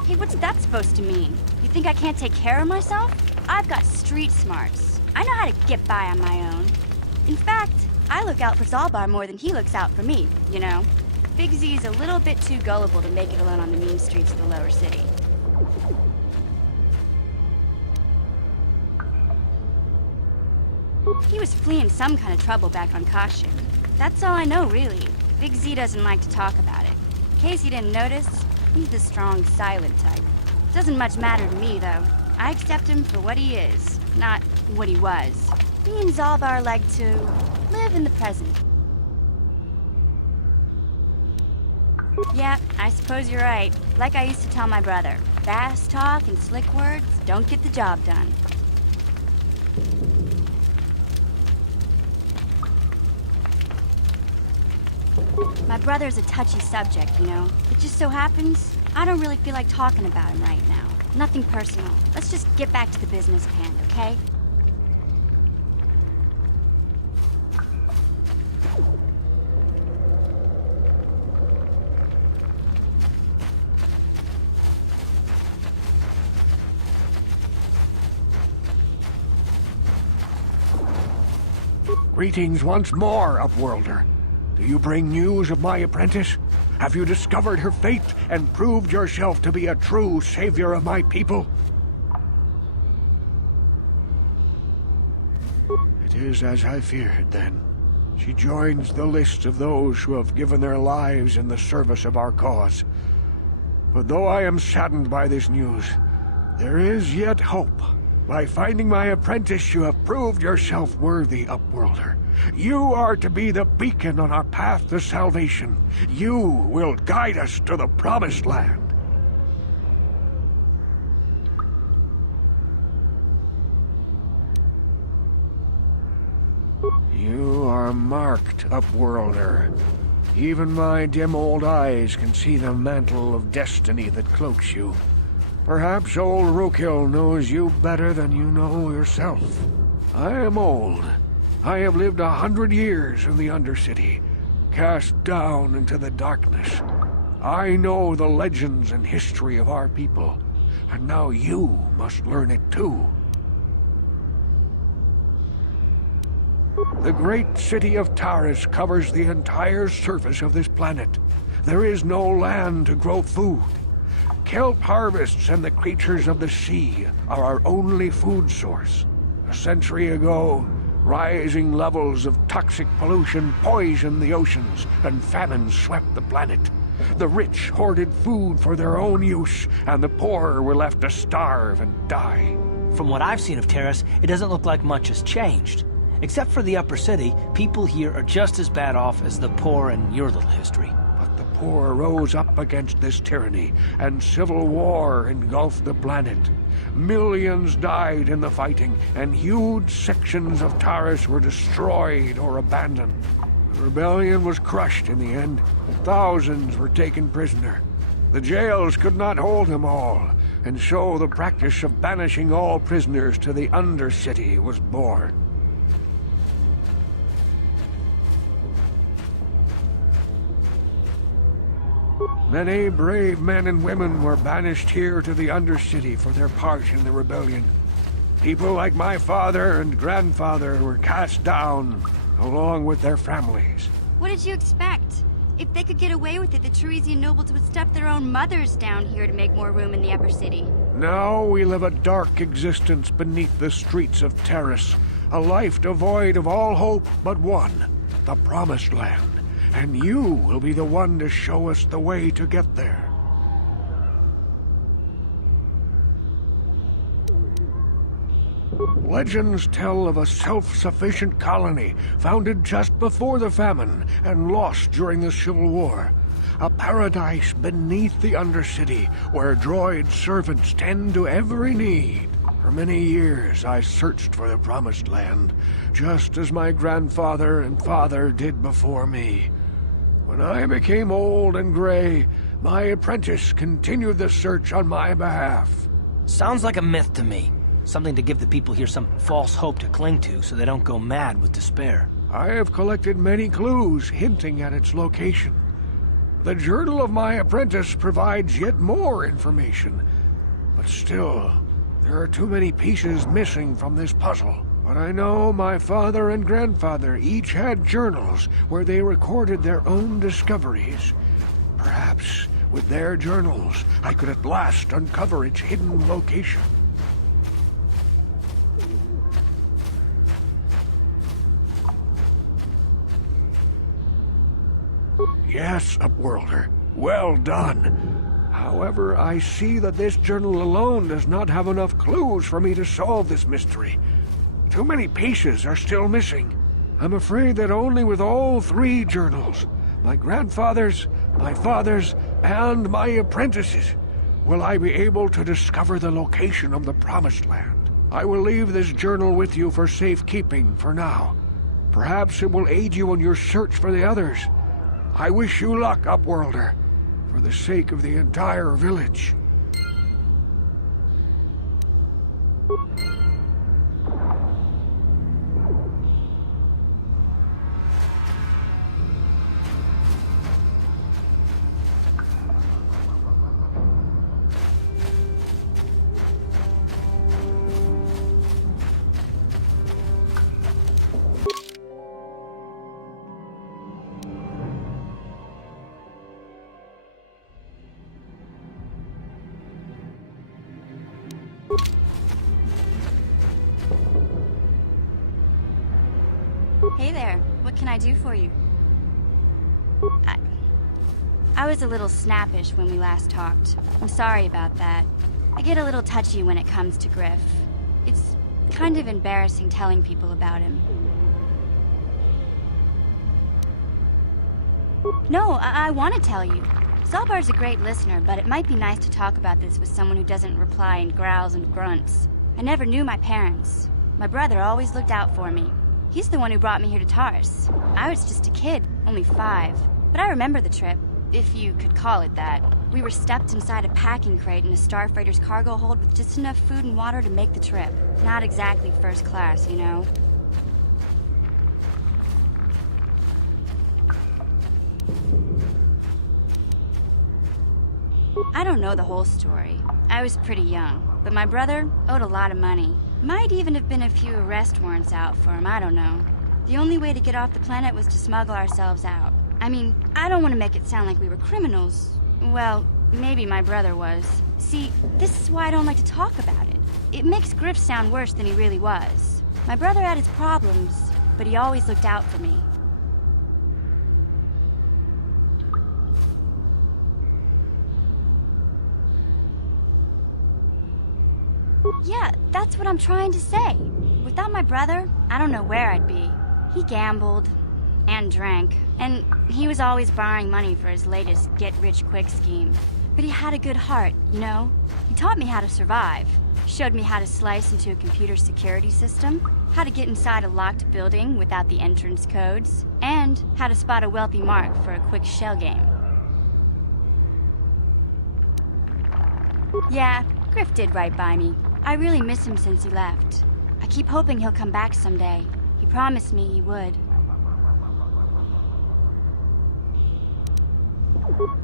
Hey, what's that supposed to mean? You think I can't take care of myself? I've got street smarts. I know how to get by on my own. In fact, I look out for Zalbar more than he looks out for me, you know? Big Z's a little bit too gullible to make it alone on the mean streets of the lower city. He was fleeing some kind of trouble back on Kashyyyk. That's all I know, really. Big Z doesn't like to talk about it. In case you didn't notice, he's the strong, silent type. Doesn't much matter to me, though. I accept him for what he is, not what he was. Me and Zalbar like to live in the present. Yeah, I suppose you're right. Like I used to tell my brother, fast talk and slick words don't get the job done. My brother's a touchy subject, you know. It just so happens, I don't really feel like talking about him right now. Nothing personal. Let's just get back to the business at hand, okay? Greetings once more, Upworlder. Do you bring news of my apprentice? Have you discovered her fate and proved yourself to be a true savior of my people? It is as I feared, then. She joins the list of those who have given their lives in the service of our cause. But though I am saddened by this news, there is yet hope. By finding my apprentice, you have proved yourself worthy, Upworlder. You are to be the beacon on our path to salvation. You will guide us to the promised land. You are marked, Upworlder. Even my dim old eyes can see the mantle of destiny that cloaks you. Perhaps old Rukil knows you better than you know yourself. I am old. I have lived 100 years in the Undercity, cast down into the darkness. I know the legends and history of our people, and now you must learn it too. The great city of TARIS covers the entire surface of this planet. There is no land to grow food. Kelp harvests and the creatures of the sea are our only food source. A century ago, rising levels of toxic pollution poisoned the oceans, and famine swept the planet. The rich hoarded food for their own use, and the poor were left to starve and die. From what I've seen of Taris, it doesn't look like much has changed. Except for the upper city, people here are just as bad off as the poor in your little history. But the poor rose up against this tyranny, and civil war engulfed the planet. Millions died in the fighting, and huge sections of Taris were destroyed or abandoned. The rebellion was crushed in the end. Thousands were taken prisoner. The jails could not hold them all, and so the practice of banishing all prisoners to the Undercity was born. Many brave men and women were banished here to the Undercity for their part in the rebellion. People like my father and grandfather were cast down, along with their families. What did you expect? If they could get away with it, the Teresian nobles would stuff their own mothers down here to make more room in the upper city. Now we live a dark existence beneath the streets of Taris, a life devoid of all hope but one, the Promised Land. And you will be the one to show us the way to get there. Legends tell of a self-sufficient colony founded just before the famine and lost during the Civil War. A paradise beneath the Undercity where droid servants tend to every need. For many years I searched for the Promised Land, just as my grandfather and father did before me. When I became old and gray, my apprentice continued the search on my behalf. Sounds like a myth to me. Something to give the people here some false hope to cling to so they don't go mad with despair. I have collected many clues hinting at its location. The journal of my apprentice provides yet more information. But still, there are too many pieces missing from this puzzle. But I know my father and grandfather each had journals where they recorded their own discoveries. Perhaps with their journals, I could at last uncover its hidden location. Yes, Upworlder. Well done. However, I see that this journal alone does not have enough clues for me to solve this mystery. Too many pieces are still missing. I'm afraid that only with all three journals, my grandfather's, my father's, and my apprentice's, will I be able to discover the location of the Promised Land. I will leave this journal with you for safekeeping for now. Perhaps it will aid you in your search for the others. I wish you luck, Upworlder, for the sake of the entire village. Hey there, what can I do for you? I was a little snappish when we last talked. I'm sorry about that. I get a little touchy when it comes to Griff. It's kind of embarrassing telling people about him. No, I want to tell you. Zalbar's a great listener, but it might be nice to talk about this with someone who doesn't reply in growls and grunts. I never knew my parents. My brother always looked out for me. He's the one who brought me here to Taris. I was just a kid, only 5. But I remember the trip, if you could call it that. We were stuffed inside a packing crate in a starfreighter's cargo hold with just enough food and water to make the trip. Not exactly first class, you know? I don't know the whole story. I was pretty young, but my brother owed a lot of money. Might even have been a few arrest warrants out for him, I don't know. The only way to get off the planet was to smuggle ourselves out. I mean, I don't want to make it sound like we were criminals. Well, maybe my brother was. See, this is why I don't like to talk about it. It makes Griff sound worse than he really was. My brother had his problems, but he always looked out for me. Yeah, that's That's what I'm trying to say. Without my brother, I don't know where I'd be. He gambled and drank, and he was always borrowing money for his latest get-rich-quick scheme. But he had a good heart, you know? He taught me how to survive. Showed me how to slice into a computer security system, how to get inside a locked building without the entrance codes, and how to spot a wealthy mark for a quick shell game. Yeah, Griff did right by me. I really miss him since he left. I keep hoping he'll come back someday. He promised me he would.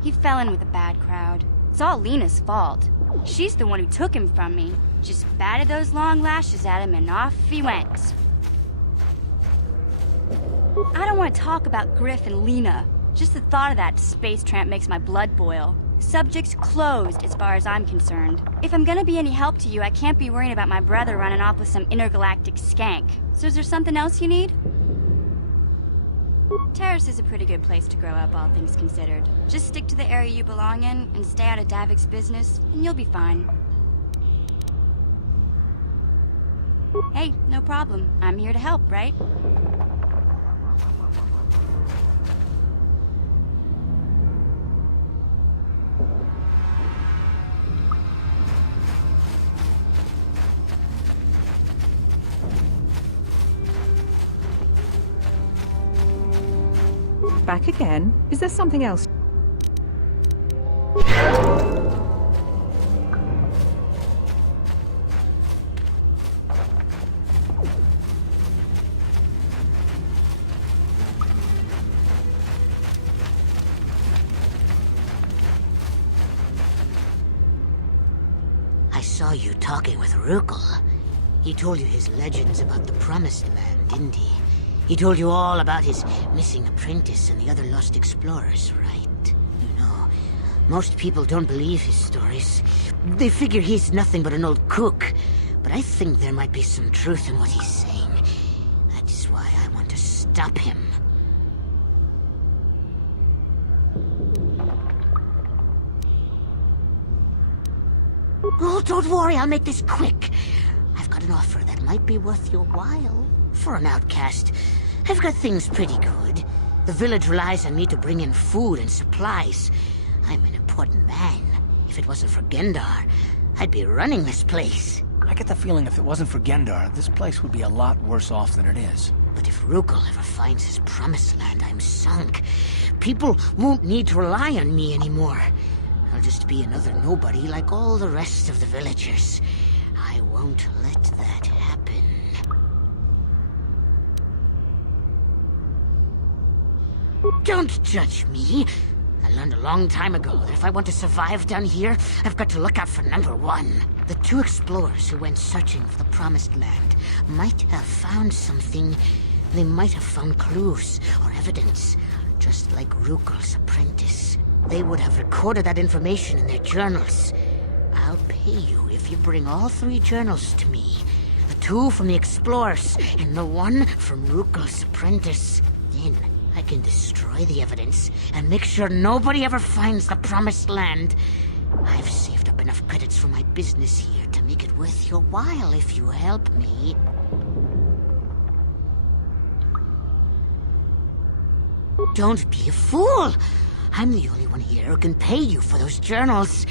He fell in with a bad crowd. It's all Lena's fault. She's the one who took him from me. Just batted those long lashes at him and off he went. I don't want to talk about Griff and Lena. Just the thought of that space tramp makes my blood boil. Subject's closed as far as I'm concerned. If I'm gonna be any help to you, I can't be worrying about my brother running off with some intergalactic skank. So is there something else you need? Taris is a pretty good place to grow up, all things considered. Just stick to the area you belong in and stay out of Davik's business, and you'll be fine. Hey, no problem. I'm here to help, right? Back again? Is there something else? I saw you talking with Rukel. He told you his legends about the Promised Land, didn't he? He told you all about his missing apprentice and the other lost explorers, right? You know, most people don't believe his stories. They figure he's nothing but an old cook. But I think there might be some truth in what he's saying. That's why I want to stop him. Oh, don't worry, I'll make this quick. I've got an offer that might be worth your while. For an outcast, I've got things pretty good. The village relies on me to bring in food and supplies. I'm an important man. If it wasn't for Gendar, I'd be running this place. I get the feeling if it wasn't for Gendar, this place would be a lot worse off than it is. But if Rukel ever finds his Promised Land, I'm sunk. People won't need to rely on me anymore. I'll just be another nobody like all the rest of the villagers. I won't let that happen. Don't judge me. I learned a long time ago that if I want to survive down here, I've got to look out for number one. The two explorers who went searching for the Promised Land might have found something. They might have found clues or evidence, just like Rukel's apprentice. They would have recorded that information in their journals. I'll pay you if you bring all three journals to me. The two from the explorers and the one from Rukel's apprentice. Then I can destroy the evidence and make sure nobody ever finds the Promised Land. I've saved up enough credits for my business here to make it worth your while if you help me. Don't be a fool! I'm the only one here who can pay you for those journals.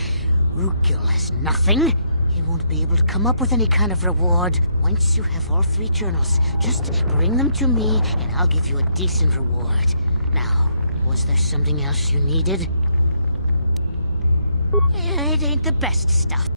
Rukel has nothing. He won't be able to come up with any kind of reward. Once you have all three journals, just bring them to me and I'll give you a decent reward. Now, was there something else you needed? It ain't the best stuff.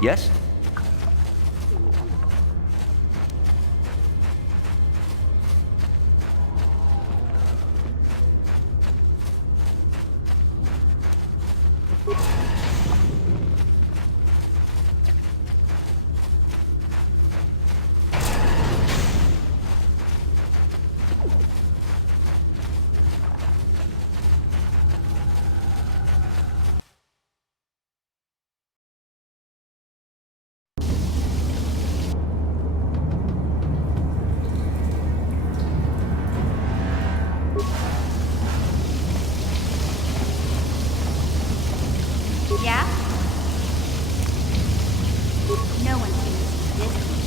Yes? Yeah? No one seems this.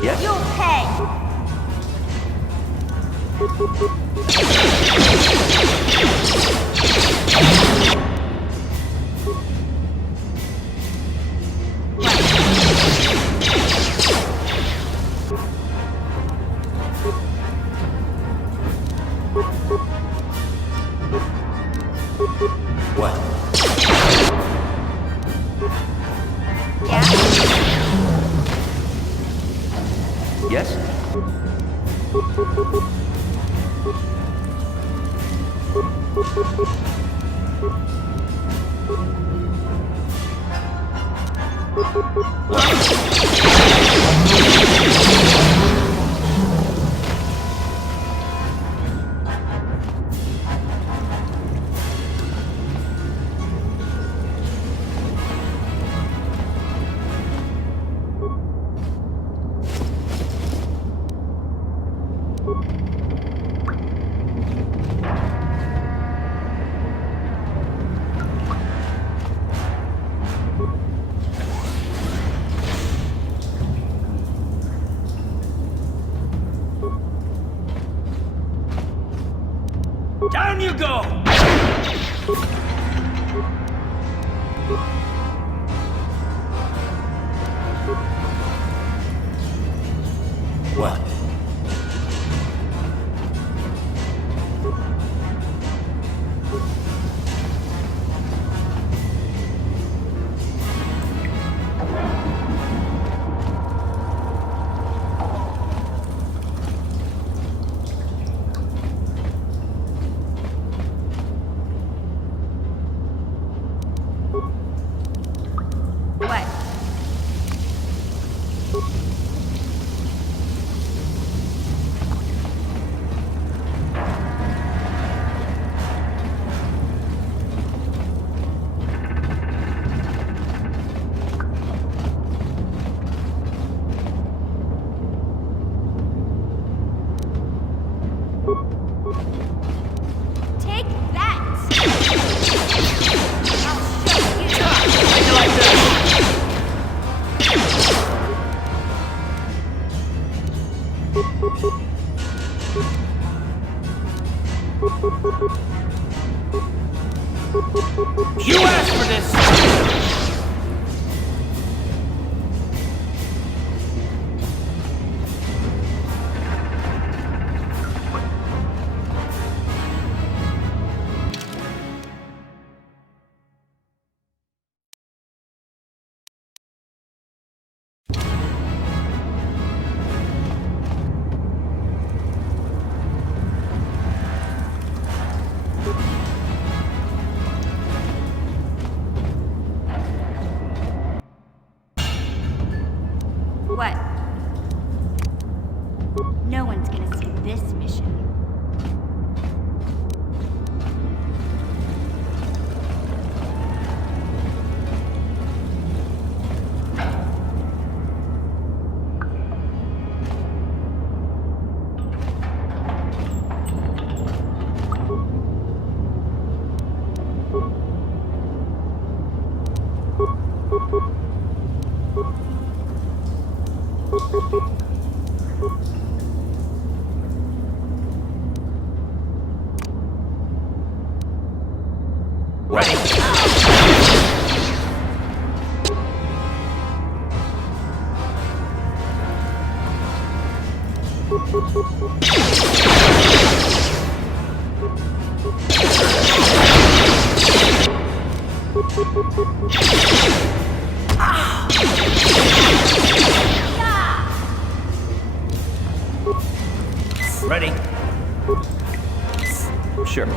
Yes? You'll pay! What? Yeah? Yes? Down you go! What? What? Take that! You asked for this! Ready? Sure.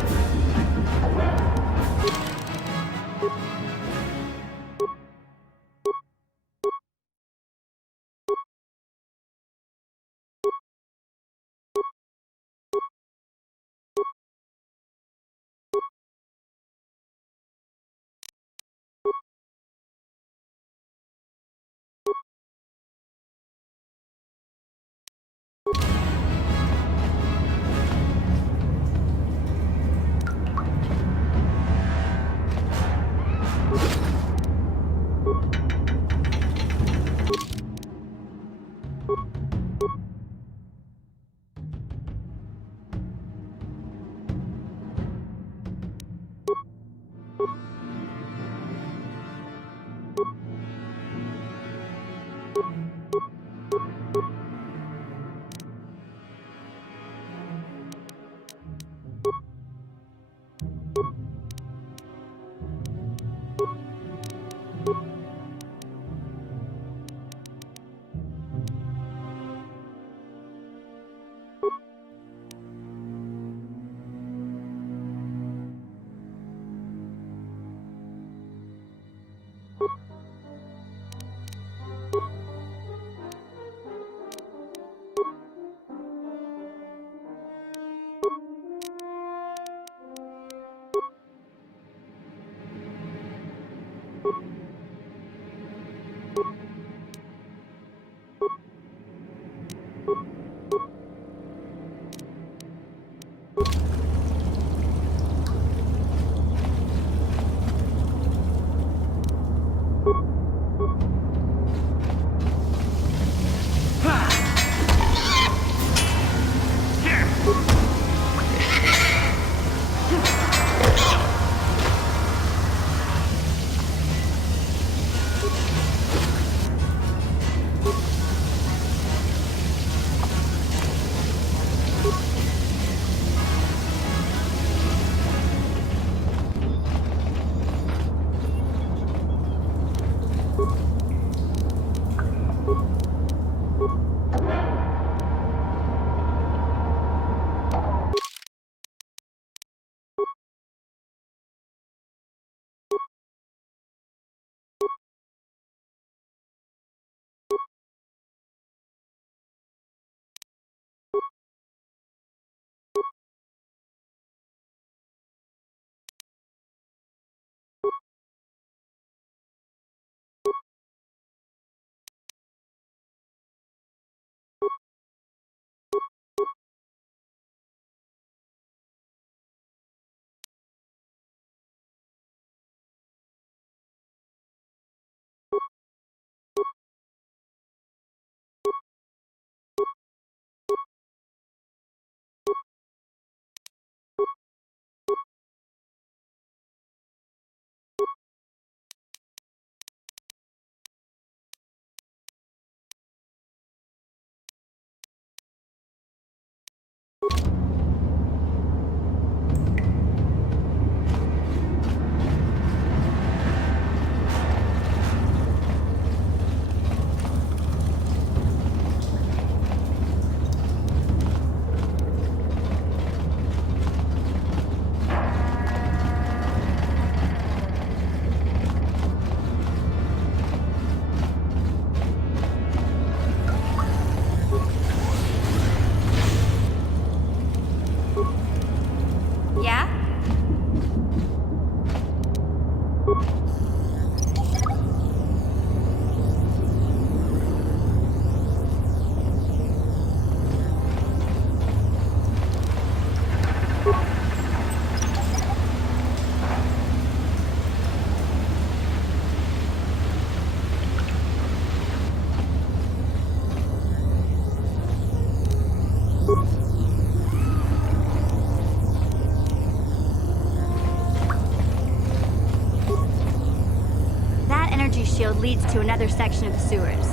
energy shield leads to another section of the sewers.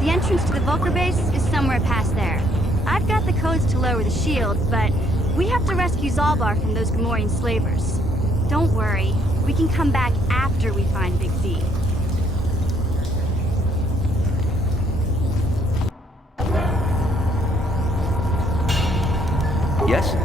The entrance to the Volker base is somewhere past there. I've got the codes to lower the shield, but we have to rescue Zalbar from those Gamorrean slavers. Don't worry, we can come back after we find Big D. Yes?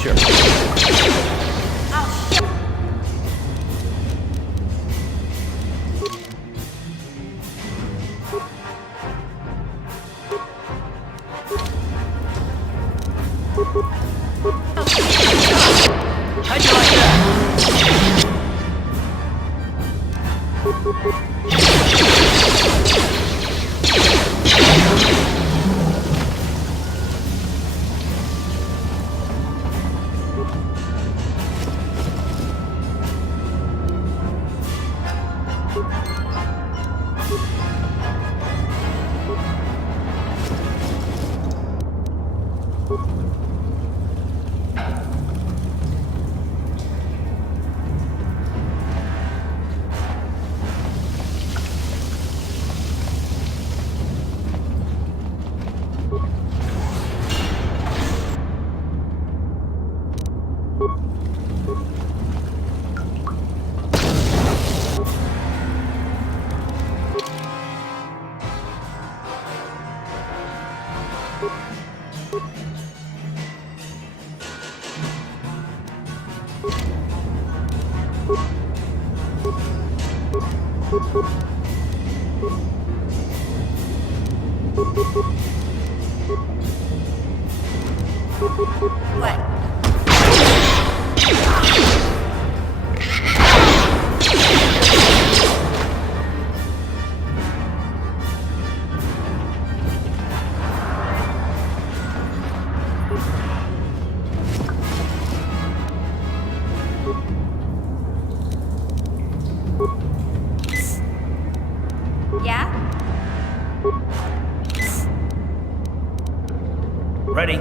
Sure. Ready?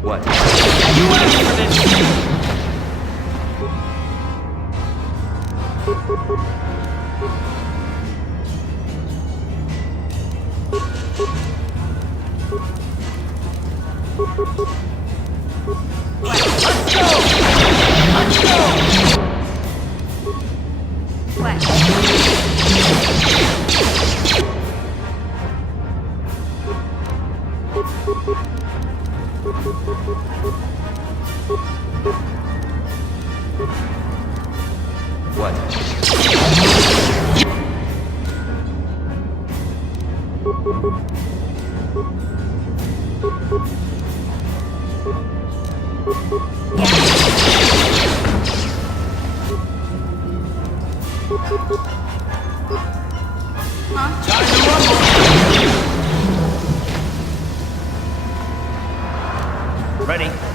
What? Ready?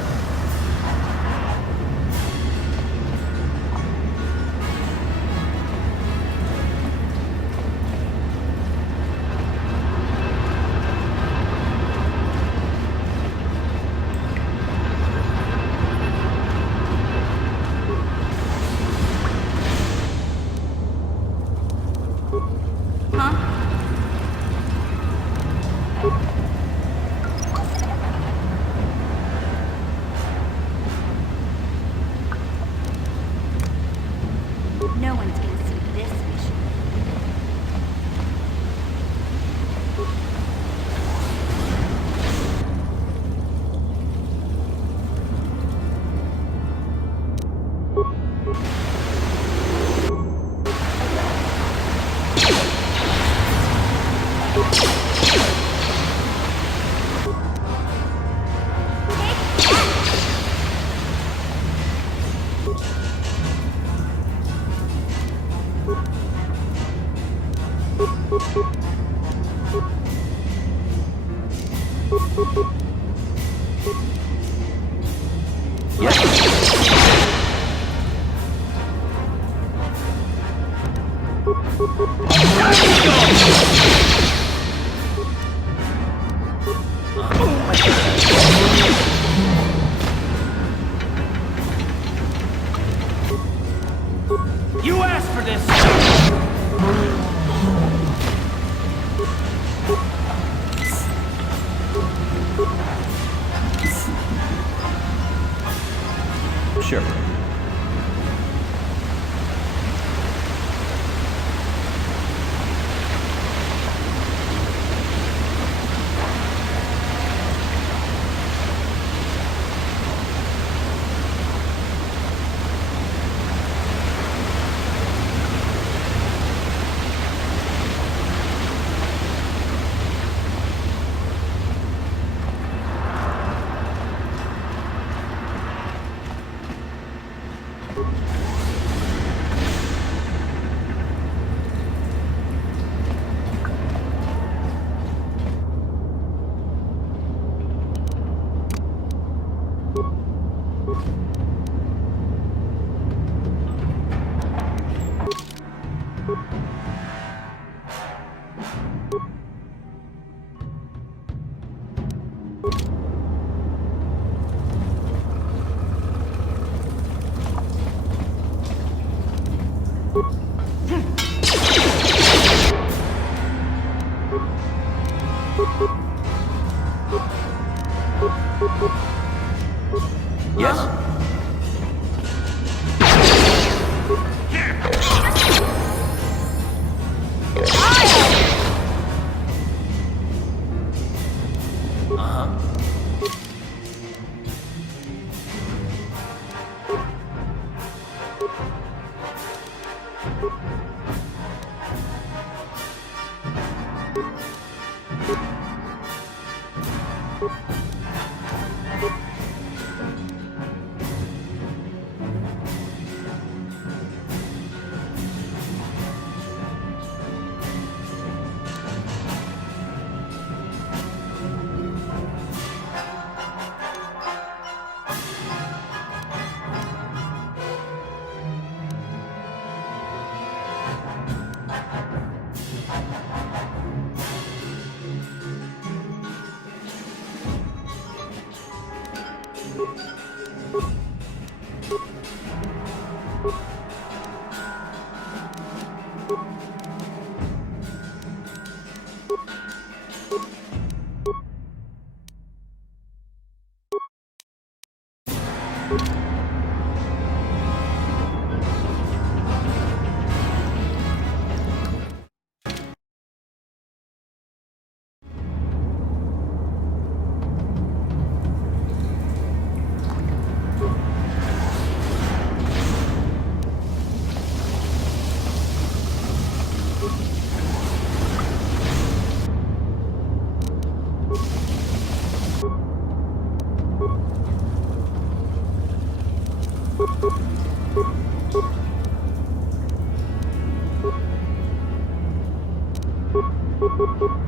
You asked for this! Sure. Yes?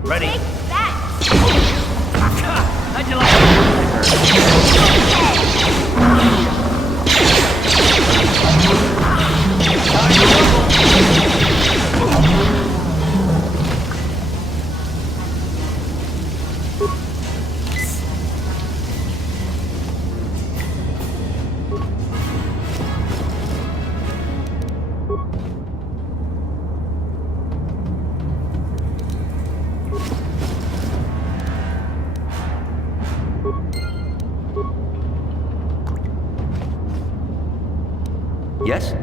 Ready? Take that! How'd you like Yes?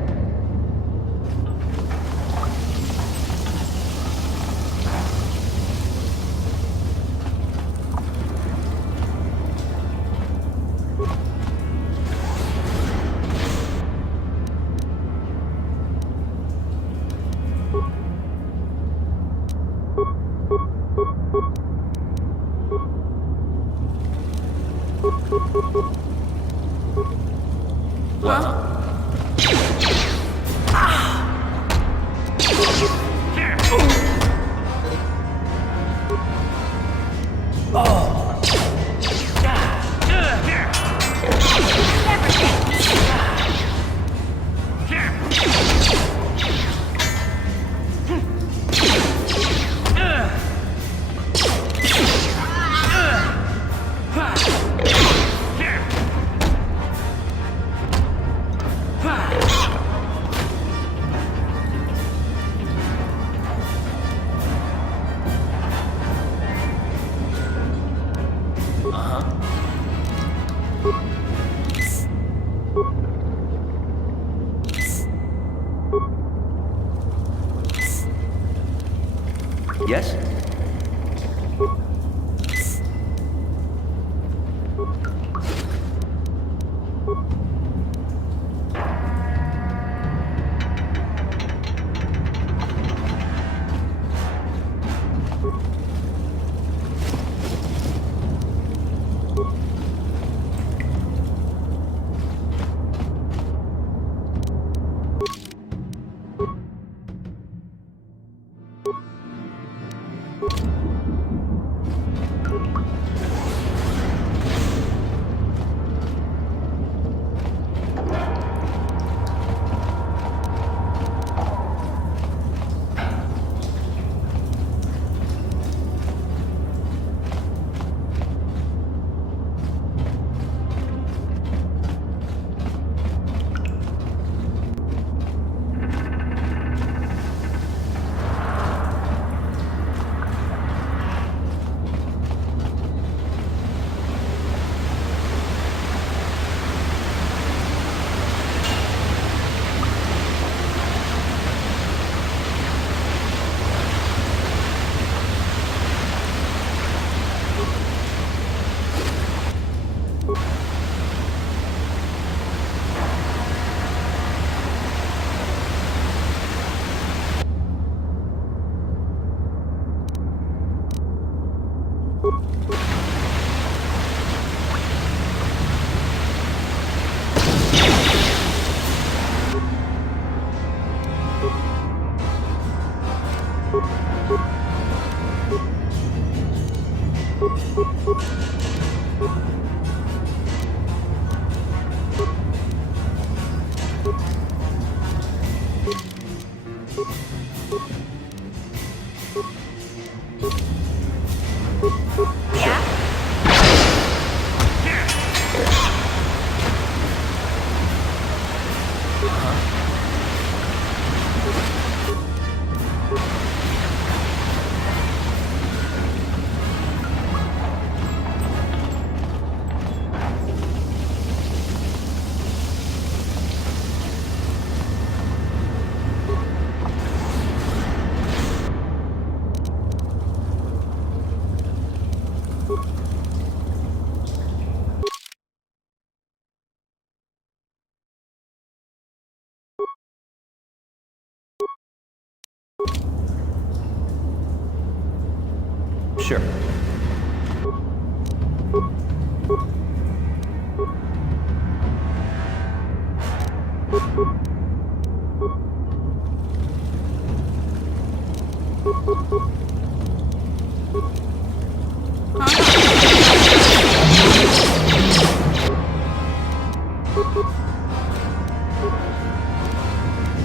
Sure.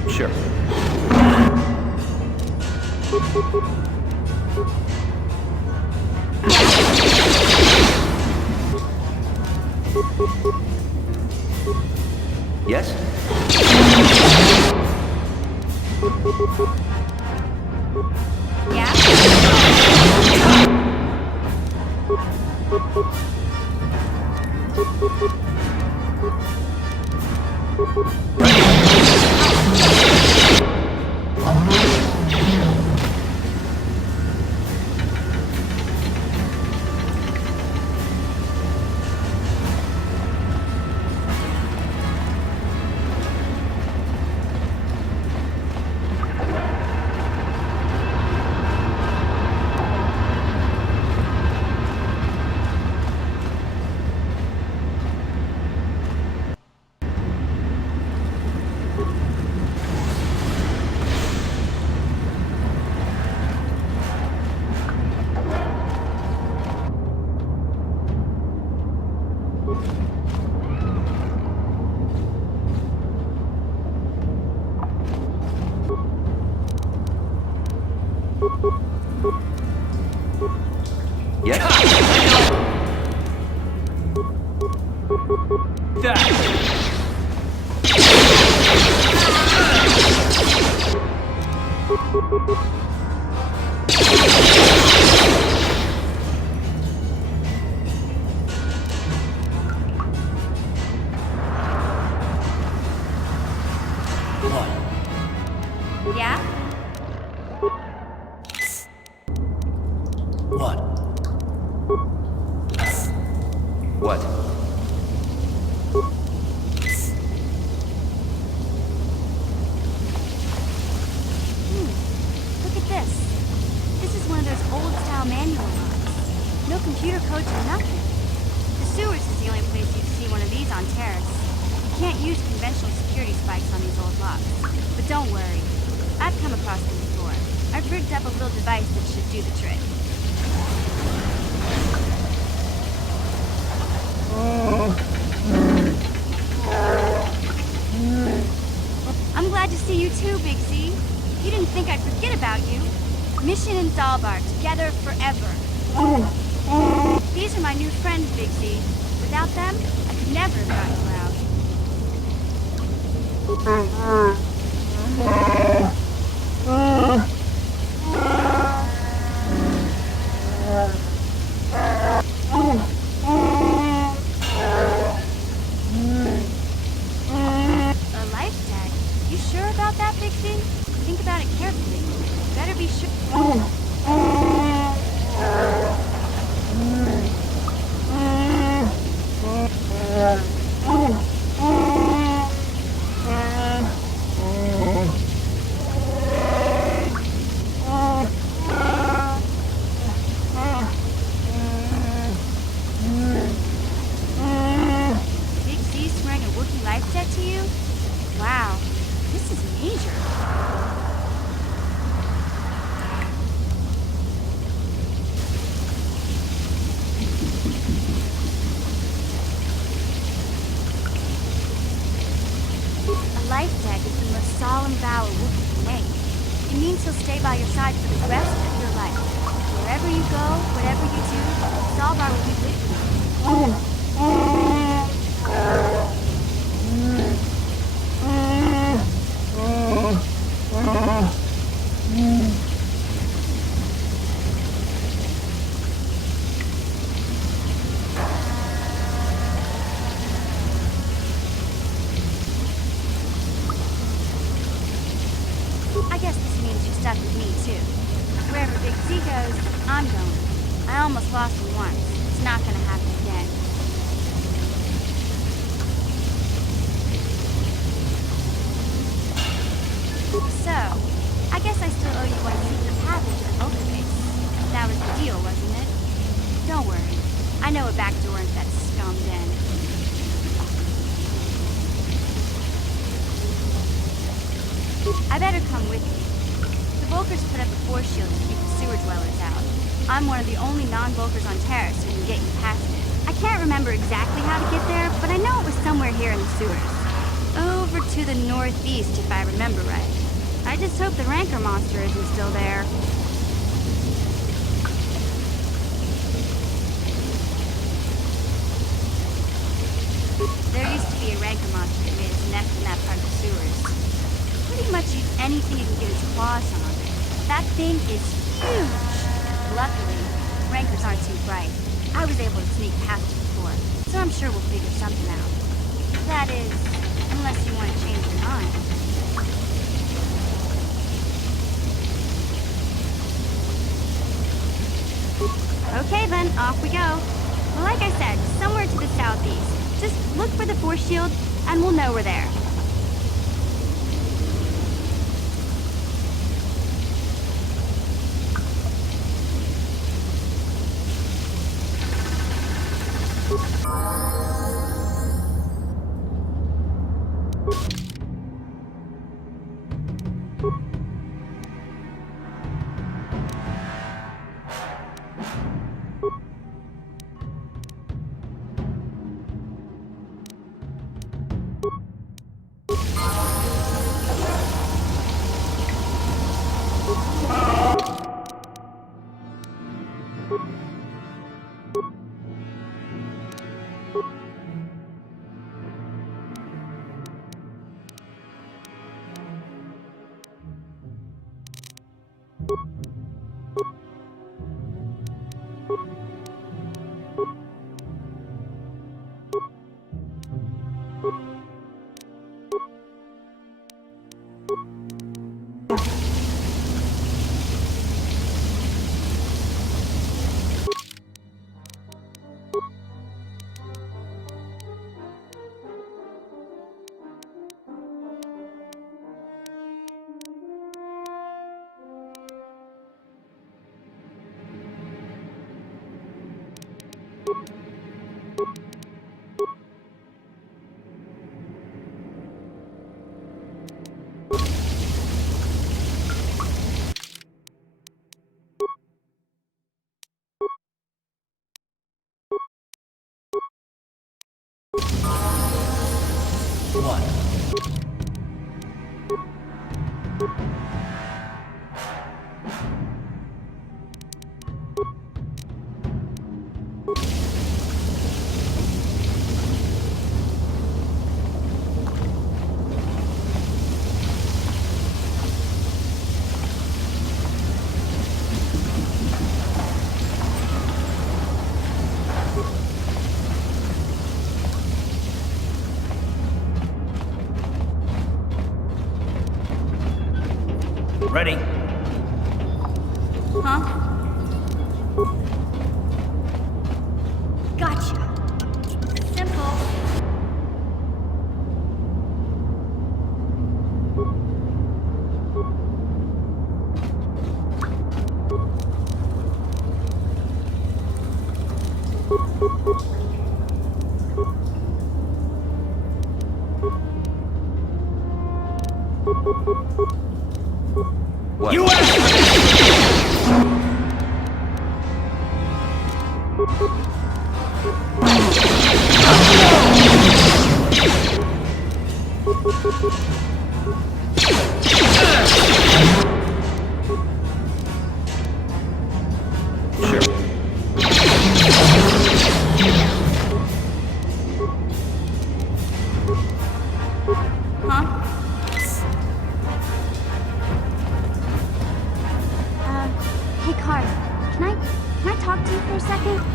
Sure. Yes? Yeah? What? What? Look at this. This is one of those old-style manual locks. No computer codes or nothing. The sewers is the only place you'd see one of these on Terrace. You can't use conventional security spikes on these old locks. But don't worry. I've come across them before. I've rigged up a little device that should do the trick. I'm glad to see you too, Big Z. You didn't think I'd forget about you. Mission and Dalbar, together forever. These are my new friends, Big Z. Without them, I could never have gotten you out. A life tag? You sure about that, Big Z? Think about it carefully. Better be sure. solemn vow a Wookiee can make. It means he'll stay by your side for the rest of your life. Wherever you go, whatever you do, Zalbar will be with you. I guess this means you're stuck with me, too. Wherever Big Z goes, I'm going. I almost lost him once. It's not gonna happen again. So, I guess I still owe you one secret passage to the Ultra base. That was the deal, wasn't it? Don't worry. I know a back door into that scum den. I better come with you. The Volkers put up a force shield to keep the sewer dwellers out. I'm one of the only non-Volkers on Terrace who can get you past it. I can't remember exactly how to get there, but I know it was somewhere here in the sewers. Over to the northeast, if I remember right. I just hope the Rancor monster isn't still there. There used to be a Rancor monster that made its nest in that part of the sewers. Pretty much eat anything it can get its claws on. That thing is huge. Luckily, Rancors aren't too bright. I was able to sneak past it before, so I'm sure we'll figure something out. That is, unless you want to change your mind. Okay then, off we go. Well, like I said, somewhere to the southeast. Just look for the force shield, and we'll know we're there. Ready? Huh? Gotcha. Simple. What? You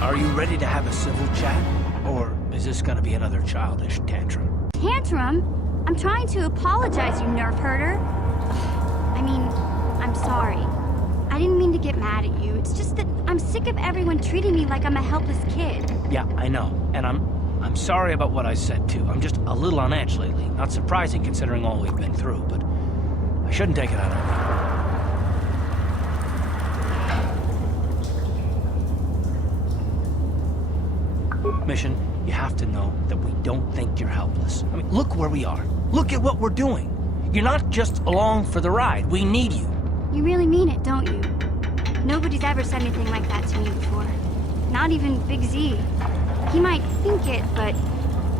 Are you ready to have a civil chat? Or is this gonna be another childish tantrum? Tantrum? I'm trying to apologize, you nerf herder. I mean, I'm sorry. I didn't mean to get mad at you. It's just that I'm sick of everyone treating me like I'm a helpless kid. Yeah, I know. And I'm sorry about what I said, too. I'm just a little on edge lately. Not surprising considering all we've been through, but I shouldn't take it out on you. Mission, you have to know that we don't think you're helpless. I mean, look where we are. Look at what we're doing. You're not just along for the ride. We need you. You really mean it, don't you? Nobody's ever said anything like that to me before. Not even Big Z. He might think it, but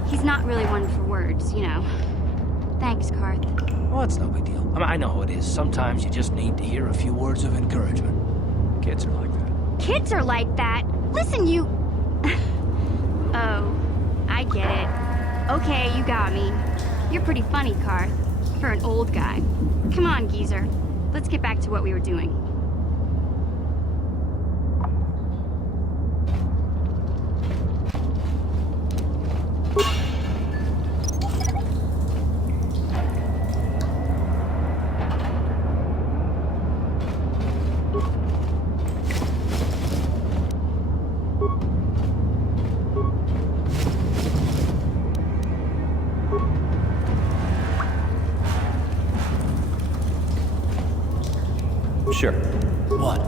he's not really one for words, you know. Thanks, Karth. Well, it's no big deal. I mean, I know how it is. Sometimes you just need to hear a few words of encouragement. Kids are like that. Kids are like that? Listen, you... Oh, I get it. Okay, you got me. You're pretty funny, Karth. For an old guy. Come on, geezer. Let's get back to what we were doing. Sure. What?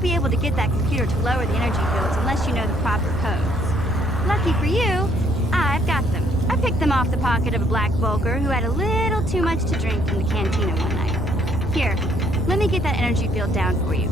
won't be able to get that computer to lower the energy fields unless you know the proper codes. Lucky for you, I've got them. I picked them off the pocket of a black Volker who had a little too much to drink in the cantina one night. Here, let me get that energy field down for you.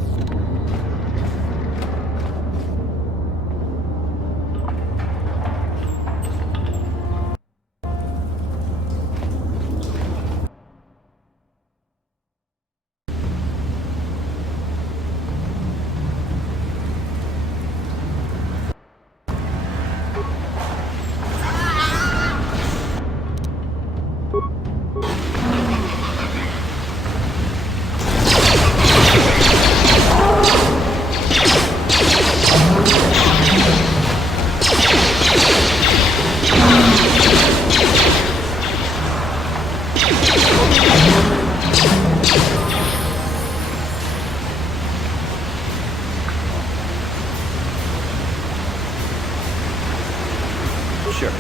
Sure.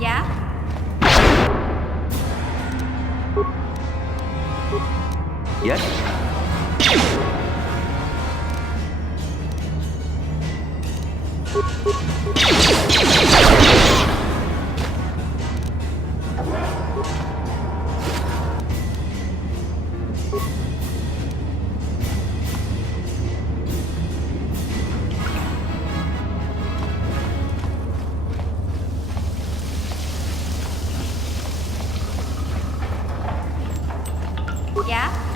Yeah? Yes? Yeah?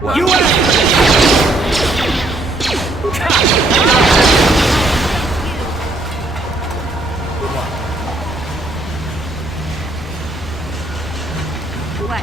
What? You What?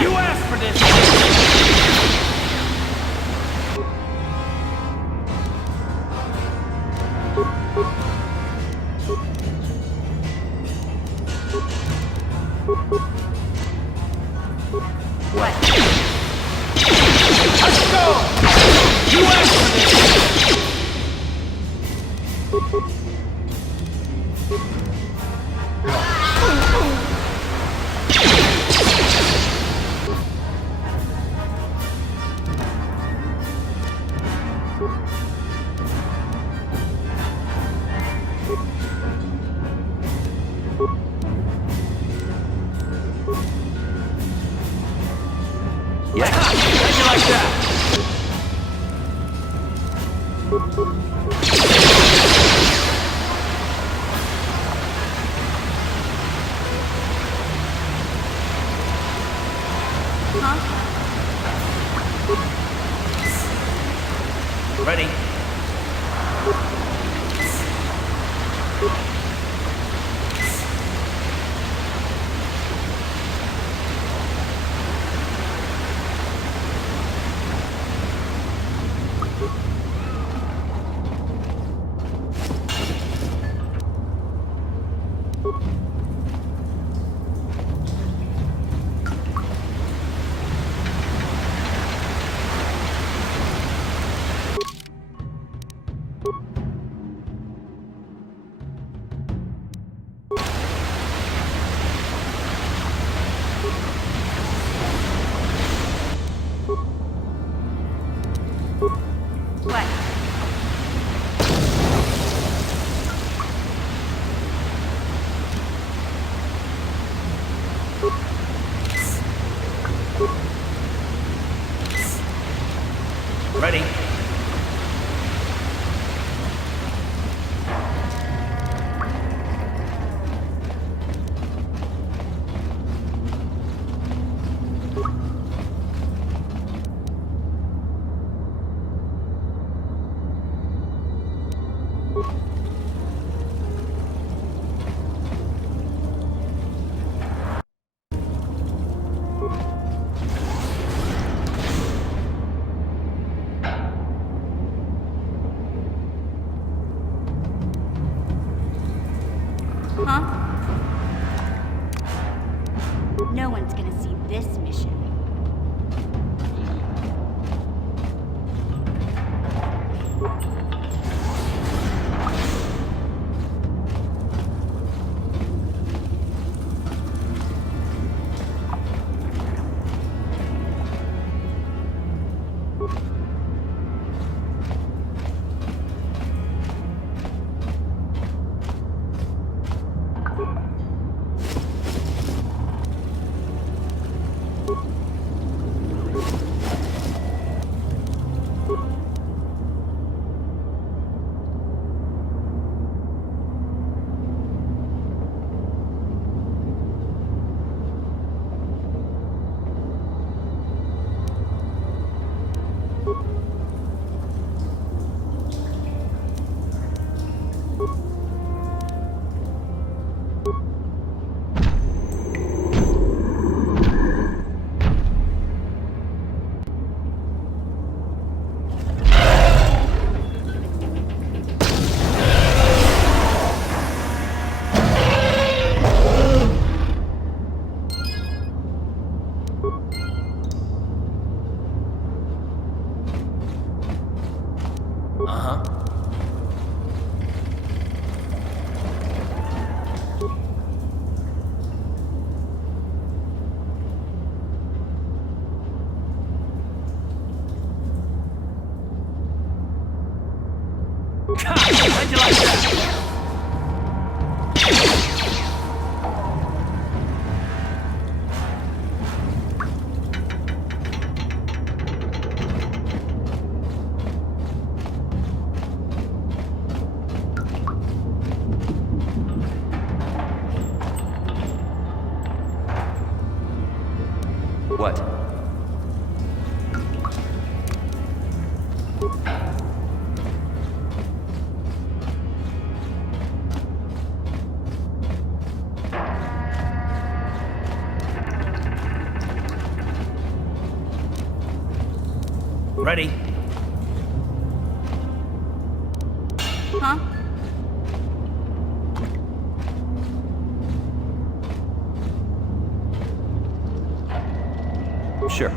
You asked for this! What? Let's go! You asked for this! Yeah. How'd you like that? Huh? No one's gonna see this mission. How'd you like that? What? Ready? Huh? Sure.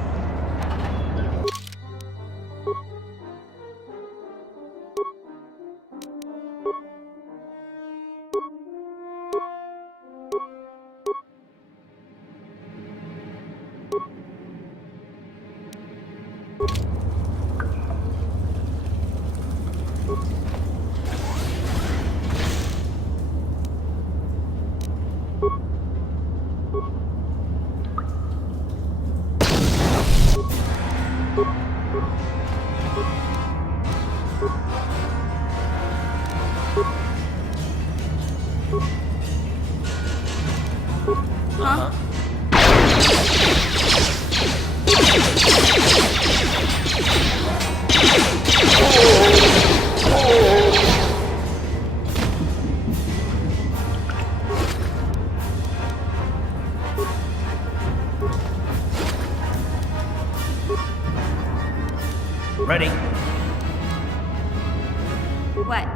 Huh? Ready? What?